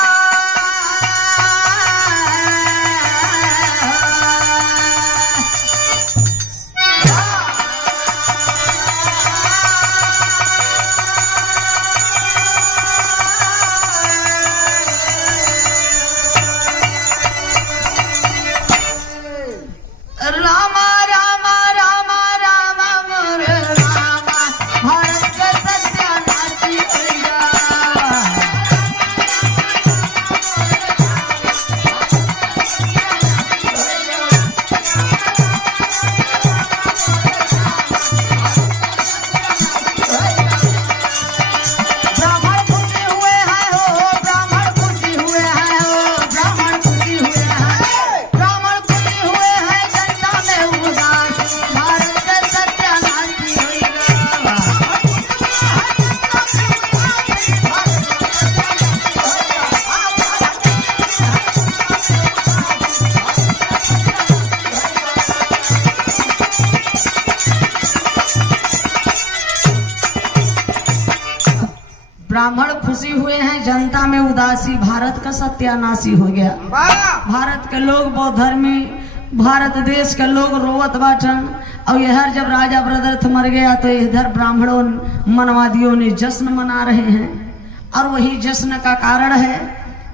ब्राह्मण खुशी हुए हैं, जनता में उदासी, भारत का सत्यानाशी हो गया। भारत के लोग बहुत धर्मी, भारत देश के लोग रोवत बाटन। और यह जब राजा भरदर्थ मर गया तो इधर ब्राह्मणों मनवादियों ने जश्न मना रहे हैं। और वही जश्न का कारण है,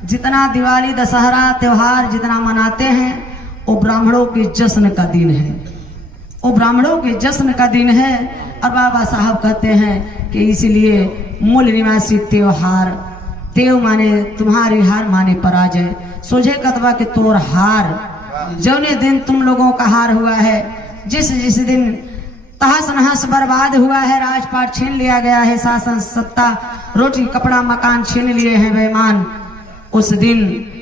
जितना दिवाली दशहरा त्योहार जितना मनाते हैं वो ब्राह्मणों के जश्न का दिन है, वो ब्राह्मणों के जश्न का दिन है। और बाबा साहब कहते हैं कि इसलिए मूल निवासी त्योहार, त्यों माने तुम्हारी हार माने पराजय, सोझे कतवा के तोर हार। जौने दिन तुम लोगों का हार हुआ है, जिस दिन तहस नहस बर्बाद हुआ है, राजपाट छीन लिया गया है, शासन सत्ता रोटी कपड़ा मकान छीन लिए हैं बेईमान, उस दिन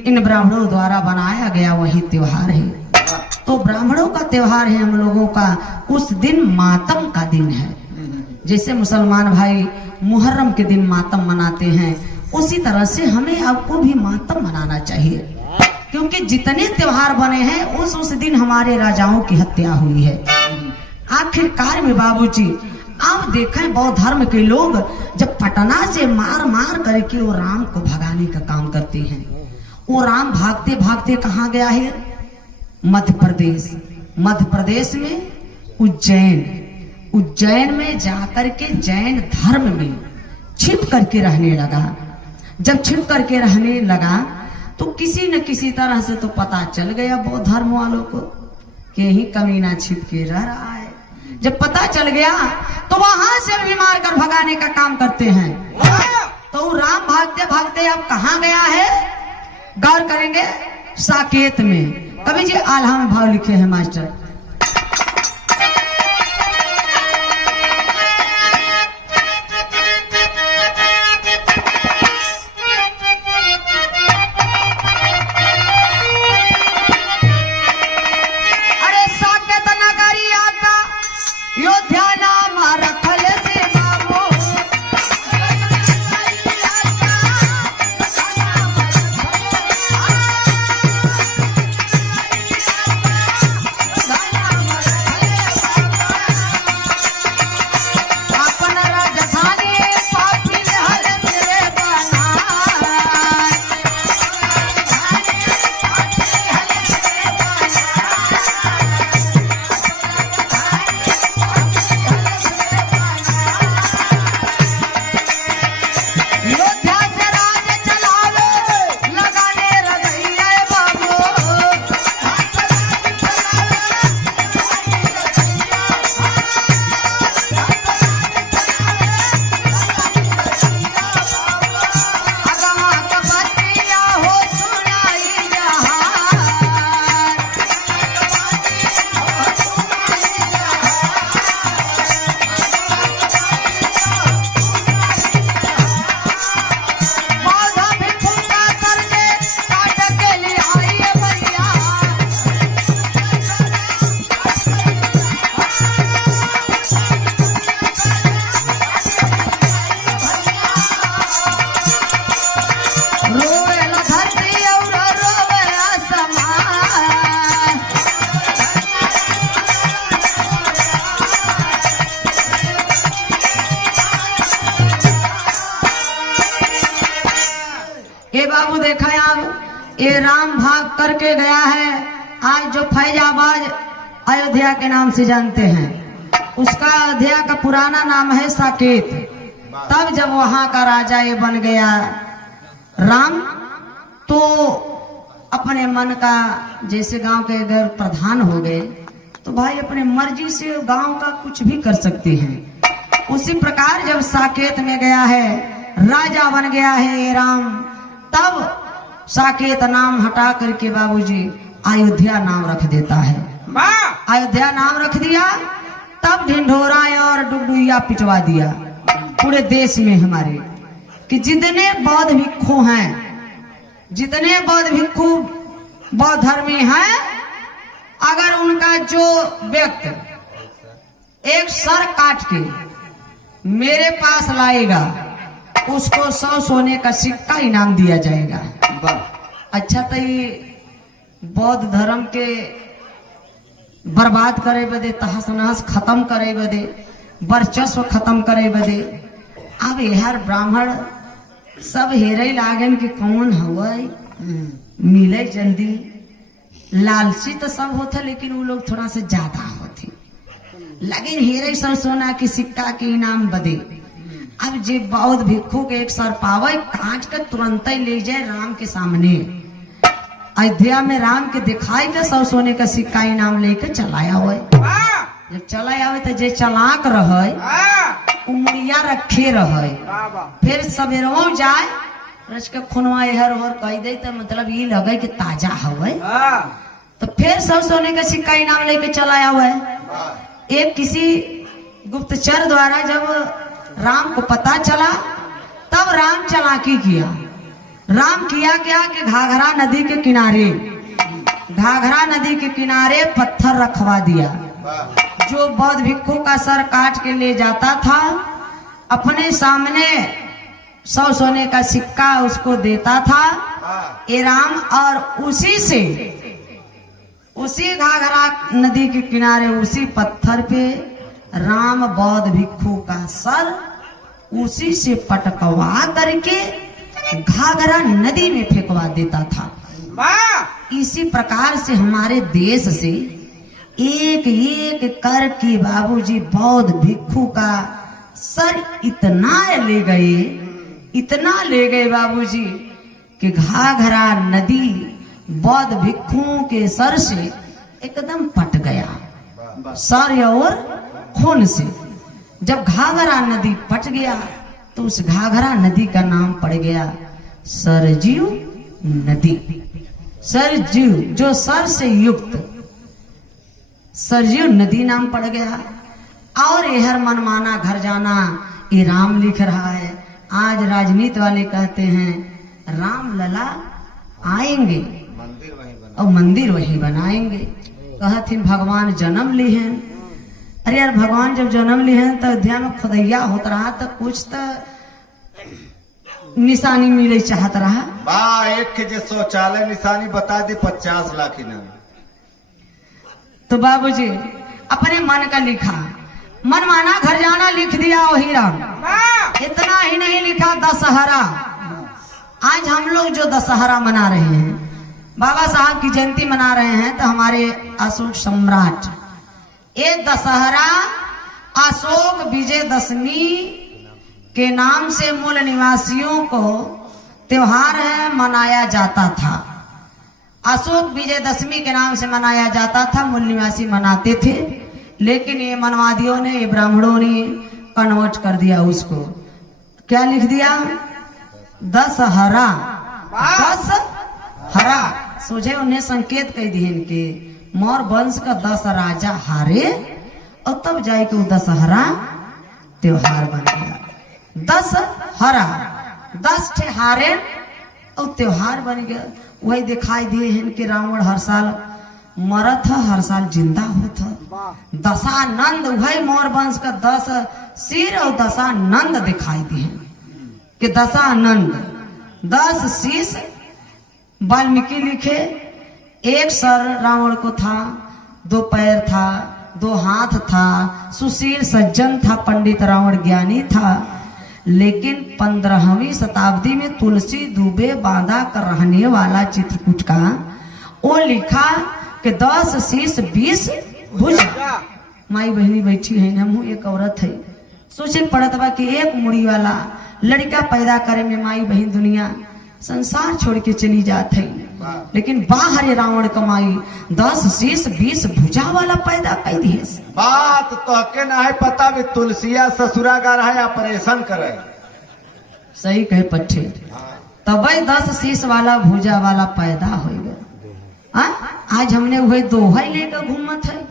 इन ब्राह्मणों द्वारा बनाया गया वही त्योहार है। तो ब्राह्मणों का त्योहार है हम लोगों का, उस दिन मातम का दिन है। जैसे मुसलमान भाई मुहर्रम के दिन मातम मनाते हैं, उसी तरह से हमें आपको भी मातम मनाना चाहिए, क्योंकि जितने त्योहार बने हैं उस दिन हमारे राजाओं की हत्या हुई है। आखिरकार में बाबूजी आप देखें, बौद्ध धर्म के लोग जब पटना से मार मार करके वो राम को भगाने का काम करते हैं, वो राम भागते भागते कहाँ गया है? मध्य प्रदेश। मध्य प्रदेश में उज्जैन में जाकर के जैन धर्म में छिप करके रहने लगा। जब छिप करके रहने लगा तो किसी न किसी तरह से तो पता चल गया बौद्ध धर्म वालों को कि यही कमीना छिप के रह रहा है। जब पता चल गया तो वहां से भी मार कर भगाने का काम करते हैं। तो राम भागते भागते अब कहाँ गया है? गौर करेंगे, साकेत में। कवि जी आल्हा में भाव लिखे हैं मास्टर। बाबू देखा आप, ये राम भाग करके गया है। आज जो फैजाबाद अयोध्या के नाम से जानते हैं, उसका अयोध्या का पुराना नाम है साकेत। तब जब वहां का राजा ये बन गया राम, तो अपने मन का, जैसे गांव के अगर प्रधान हो गए तो भाई अपने मर्जी से गांव का कुछ भी कर सकते हैं। उसी प्रकार जब साकेत में गया है, राजा बन गया है ये राम, तब साकेत नाम हटा करके बाबूजी अयोध्या नाम रख देता है। अयोध्या नाम रख दिया, तब ढिंढोरा और डुगडुइया पिटवा दिया पूरे देश में हमारे, कि जितने बौद्ध भिक्षु हैं, जितने बौद्ध भिक्षु बौद्ध धर्मी हैं, अगर उनका जो व्यक्ति एक सर काट के मेरे पास लाएगा, उसको 100 सोने का सिक्का इनाम दिया जाएगा। अच्छा, तो ये बौद्ध धर्म के बर्बाद करे बदे, तहस नहस खत्म करे बदे, वर्चस्व खत्म करे बदे, अब यार ब्राह्मण सब हेरे लागन कि कौन हवै, मिले जल्दी। लालची तो सब होते लेकिन वो लोग थोड़ा से ज्यादा होते, लेकिन हेरे सर सोना की सिक्का के इनाम बदे। अब जे बौद्ध भिक्षु के एक सर पावे काट कर तुरंत ही ले जाए राम के सामने। अयोध्या में राम के दिखाई के सौ सोने का सिक्का इनाम लेकर चलाया हुए। जब चलाया हुए तो जे चलाक रहे उमरिया रखे रहे, फिर सवेरो जाए रच के खुनवा एहर ओहर कह दे तो मतलब ये लगे कि ताजा हवे। तो फिर सब सोने का सिक्का इनाम लेके चलाया हुआ है। एक किसी गुप्तचर द्वारा जब राम को पता चला तब राम चालाकी किया। राम किया क्या कि घाघरा नदी के किनारे पत्थर रखवा दिया। जो बौद्ध भिक्षु का सर काट के ले जाता था अपने सामने 100 सोने का सिक्का उसको देता था ये राम, और उसी घाघरा नदी के किनारे उसी पत्थर पे राम बौद्ध भिक्षु का सर उसी से पटकवा करके घाघरा नदी में फेंकवा देता था। इसी प्रकार से हमारे देश से एक एक करके बाबूजी बौद्ध भिक्षु का सर इतना ले गए बाबूजी कि घाघरा नदी बौद्ध भिक्षुओं के सर से एकदम पट गया, सर और खून से। जब घाघरा नदी पट गया तो उस घाघरा नदी का नाम पड़ गया सरजू नदी। सरजू जो सर से युक्त सरजू नदी नाम पड़ गया। और यह मनमाना घर जाना ये राम लिख रहा है। आज राजनीति वाले कहते हैं राम लला आएंगे और मंदिर वही बनाएंगे। कहथिन भगवान जन्म ली हैं। अरे यार भगवान जब जन्म ली हैं तो अयोध्या में खुदैया होता रहा तो कुछ तो निशानी मिले चाहत रहा। एक के जो शौचालय निशानी बता दे 50 लाख इनाम। तो बाबूजी अपने मन का लिखा, मनमाना घर जाना लिख दिया वही राम। इतना ही नहीं लिखा दशहरा। आज हम लोग जो दशहरा मना रहे हैं, बाबा साहब की जयंती मना रहे हैं, तो हमारे अशोक सम्राट ये दशहरा अशोक विजयदशमी के नाम से मूल निवासियों को त्योहार है मनाया जाता था। अशोक विजयदशमी के नाम से मनाया जाता था, मूल निवासी मनाते थे। लेकिन ये मनवादियों ने, ये ब्राह्मणों ने कन्वर्ट कर दिया उसको। क्या लिख दिया? दशहरा। दशहरा सोझे उन्हें संकेत कह दिए इनके मौर्य वंश का 10 राजा हारे और तब जाए के दशहरा त्योहार बन गया। दशहरा 10 ठे हारे और त्योहार बन गया। वही दिखाई दिए हैं कि रावण हर साल मरत है, हर साल जिंदा होता। दशानंद वही मौर्य वंश का 10 सिर और दशानंद दिखाई दिए कि दशानंद 10 शीश। वाल्मीकि लिखे एक सर रावण को था, 2 पैर था, 2 हाथ था, सुशील सज्जन था, पंडित रावण ज्ञानी था। लेकिन 15वीं शताब्दी में तुलसी दुबे बांधा कर रहने वाला चित्रकूट का वो लिखा कि 10 शीश 20 भुज। माई बहनी बैठी है, हम एक औरत है, सोचे पड़त बा कि एक मुड़ी वाला लड़का पैदा करे में माई बहन दुनिया संसार छोड़ के चली जात है। लेकिन बाहर रावण कमाई 10 शीश 20 भुजा वाला पैदा कर दिए। बात तो के ना है पता भी तुलसिया ससुरा का रहा है ऑपरेशन करे। सही कहे पट्टे तब 10 शीश वाला भुजा वाला पैदा हो गया। आज हमने वही दोहा लेकर घूमत है,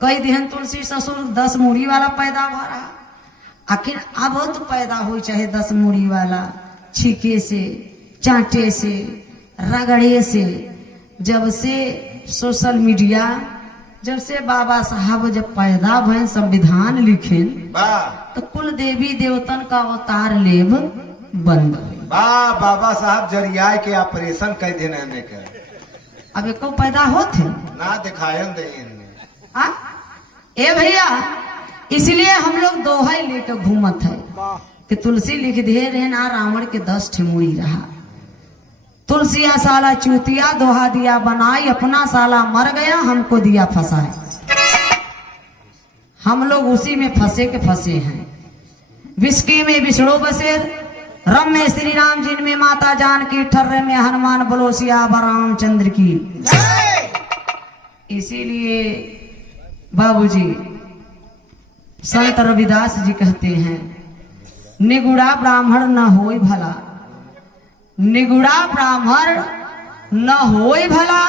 कई दिन तुलसी ससुर 10 मूड़ी वाला पैदा हो रहा। आखिर अब तो पैदा हो चाहे 10 मूड़ी वाला, छीके से, चांटे से, रगड़े से। जब से सोशल मीडिया, जब से बाबा साहब जब पैदा भय संविधान लिखे तो कुल देवी देवतन का अवतार लेब बंद। बाबा साहब जरिया के ऑपरेशन कह देने के अब एक पैदा होते ना दिखाए ए भैया, इसलिए हम लोग दोहा लेकर घूमत है कि तुलसी लिख दे रहे ना रावण के 10 ठिमुड़ी रहा। तुलसिया साला चूतिया दोहा दिया बनाई, अपना साला मर गया हमको दिया फंसाए। हम लोग उसी में फंसे के फंसे हैं। विस्की में बिछड़ो बसे, रम में श्री राम, जिनमें माता जानकी, ठर्रे में हनुमान, बोलो सियावर रामचंद्र की। इसीलिए बाबूजी संत रविदास जी कहते हैं, निगुड़ा ब्राह्मण न होय भला, निगुड़ा ब्राह्मण न होय भला,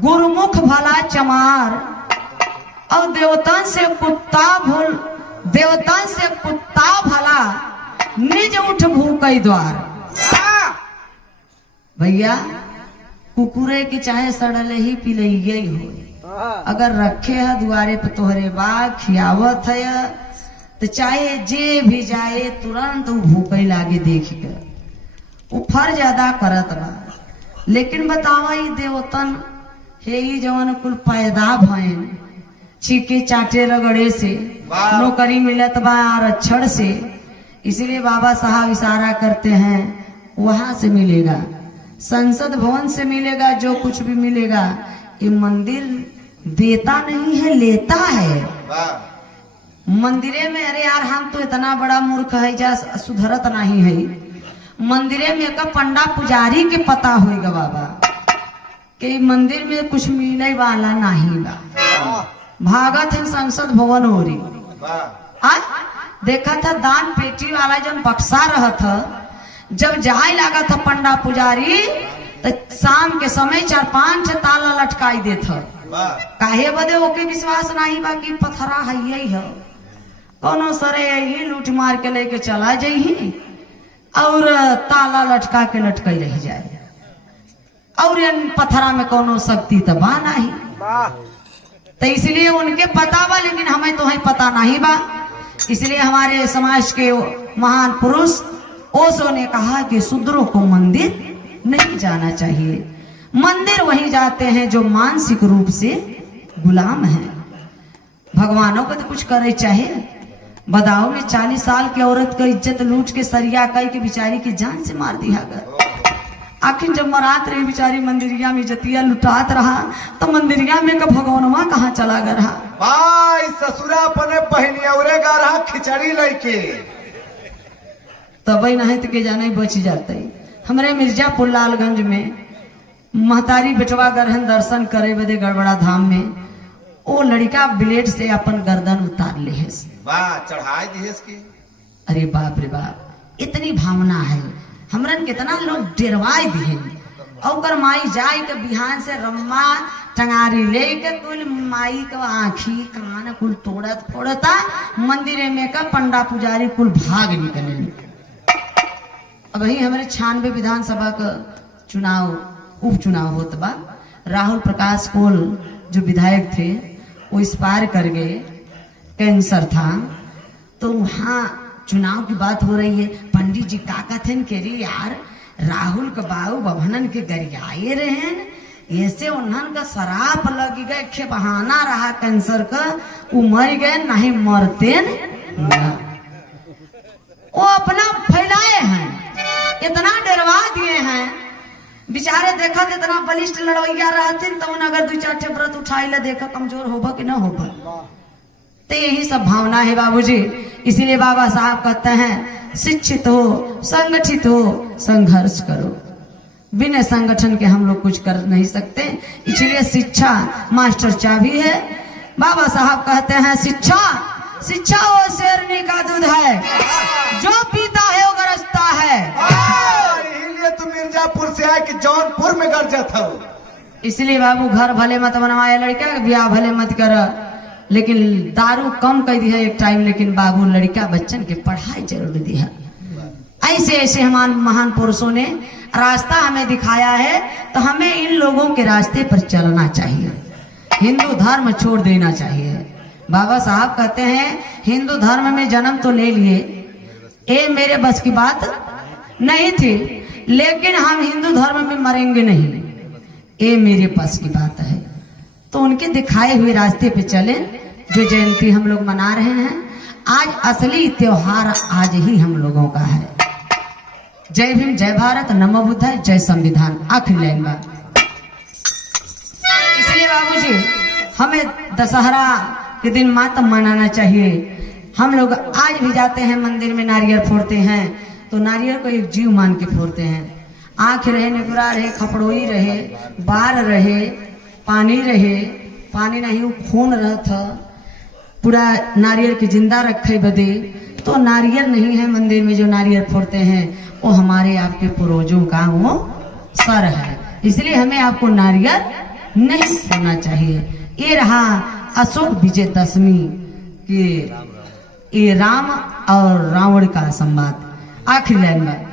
गुरुमुख भला चमार। और देवतन से कुत्ता भूल, देवतन से कुत्ता भला, निज उठ भूकई द्वार। भैया कुकुरे के चाहे सड़ले ही पिलइये ही हो, अगर रखे है दुआरे पे तोहरे बा खियावत है तो चाहे जे भी जाए तुरंत वो भूकई लागे देख कर, वो फर्ज अदा करत बा। लेकिन बतावा ये देवतन हे ही जवन कुल पैदा भयन चीके चाटे रगड़े से, नौकरी मिलत बा आरक्षण से, इसलिए बाबा साहब इशारा करते हैं वहां से मिलेगा, संसद भवन से मिलेगा, जो कुछ भी मिलेगा। ये मंदिर देता नहीं है, लेता है। मंदिरे में, अरे यार हम तो इतना बड़ा मूर्ख है जा सुधरत नहीं है। मंदिरे में का पंडा पुजारी के पता होएगा बाबा कि मंदिर में कुछ मिले वाला नहीं बा। भागत है संसद भवन हो रही। आज देखा था दान पेटी वाला जब बक्सा रहा था, जब जाए लगा था पंडा पुजारी तो शाम के समय 4-5 ताला लटकाई देता। काहे बदे ओके विश्वास नहीं बाकी पथरा है यही है, कोनो सरे यही लूट मार के लेके चला जाही और ताला लटका के लटकाई रह जाए, और पथरा में कोनो शक्ति तो बा नहीं। तो इसलिए उनके पता बा, लेकिन हमें तो पता नहीं बा। इसलिए हमारे समाज के महान पुरुष ओशो ने कहा कि शूद्रों को मंदिर नहीं जाना चाहिए। मंदिर वही जाते हैं जो मानसिक रूप से गुलाम है। भगवानों को तो कुछ करे चाहे। बदाओ में 40 साल की औरत का इज्जत लूट के सरिया कई के बेचारी की जान से मार दिया गया। आखिर जब मरात रही बेचारी मंदिरिया में जतिया लुटात रहा तो मंदिरिया में का भगवानवा कहाँ चला गया रहा। भाई ससुरा अपने पहनियौरे गा रहा खिचड़ी लेके, तब नहीं तो के जाने बच जाते। हमारे मिर्जापुर लालगंज में महतारी बेटवा गरहन दर्शन करे बदे गड़बड़ा धाम में, वो लड़का ब्लेड से अपन गर्दन उतार ले है। वाह चढ़ाई दिहेस की। अरे बाप रे बाप, इतनी भावना है हमरन, कितना लोग डेरवाई दिहे। और माई जाए के बिहान से रम्मा टंगारी लेके कुल माई का आँखी कान कुल तोड़त फोड़ता, मंदिर में का पंडा पुजारी कुल भाग निकले। अब ही हमारे 96 विधानसभा का चुनाव उपचुनाव होता बा। राहुल प्रकाश कोल जो विधायक थे वो इस पार कर गए, कैंसर था, तो वहाँ चुनाव की बात हो रही है। पंडित जी का कथन के रे यार राहुल का बाबू बभनन के गरियाए रहे, ऐसे उन्हन का शराब लगी गए, खे बहाना रहा कैंसर का, वो मर गए नहीं मरते न। वो अपना फैलाए हैं, इतना डरवा दिए हैं बेचारे। देखा इतना बलिष्ठ लड़वैया रहते तो अगर 2-4 व्रत उठाई ला देखा कमजोर होगा कि ना होगा। तो यही सब भावना है बाबूजी। इसीलिए बाबा साहब कहते हैं शिक्षित हो, संगठित हो, संघर्ष करो। बिना संगठन के हम लोग कुछ कर नहीं सकते, इसलिए शिक्षा मास्टर चाबी है। बाबा साहब कहते हैं शिक्षा, शिक्षा वो शेरनी का दूध है, जो पीता है वो गरजता है। इसलिए तुम मिर्जापुर से आए कि जौनपुर में गरजत हो। इसलिए बाबू घर भले मत बनवाए, लड़का ब्याह भले मत कर, लेकिन दारू कम कर दी है एक टाइम, लेकिन बाबू लड़का बच्चन के पढ़ाई जरूर दी है। ऐसे ऐसे हमारे महान पुरुषों ने रास्ता हमें दिखाया है, तो हमें इन लोगों के रास्ते पर चलना चाहिए, हिंदू धर्म छोड़ देना चाहिए। बाबा साहब कहते हैं हिंदू धर्म में जन्म तो ले लिए, ये मेरे बस की बात नहीं थी, लेकिन हम हिंदू धर्म में मरेंगे नहीं, ये मेरे बस की बात है। तो उनके दिखाए हुए रास्ते पे चले, जो जयंती हम लोग मना रहे हैं। आज असली त्योहार आज ही हम लोगों का है। जय भीम, जय भारत, नमो बुद्धाय, जय संविधान। आखिरी लाइन बात। इसलिए बाबूजी हमें दशहरा के दिन मातम मनाना चाहिए। हम लोग आज भी जाते हैं मंदिर में, नारियल फोड़ते हैं तो नारियल को एक जीव मान के फोड़ते हैं। आंख रहे, निगुरा रहे, खपड़ोई रहे, बार रहे, पानी रहे, पानी नहीं वो खून रहता, पूरा नारियल के जिंदा रखे बदे। तो नारियल नहीं है मंदिर में जो नारियल फोड़ते हैं, वो हमारे आपके पूर्वजों का वो सर है। इसलिए हमें आपको नारियल नहीं फोड़ना चाहिए। ये रहा अशोक विजयदशमी के ये राम और रावण का संवाद। आखिरी लाइन में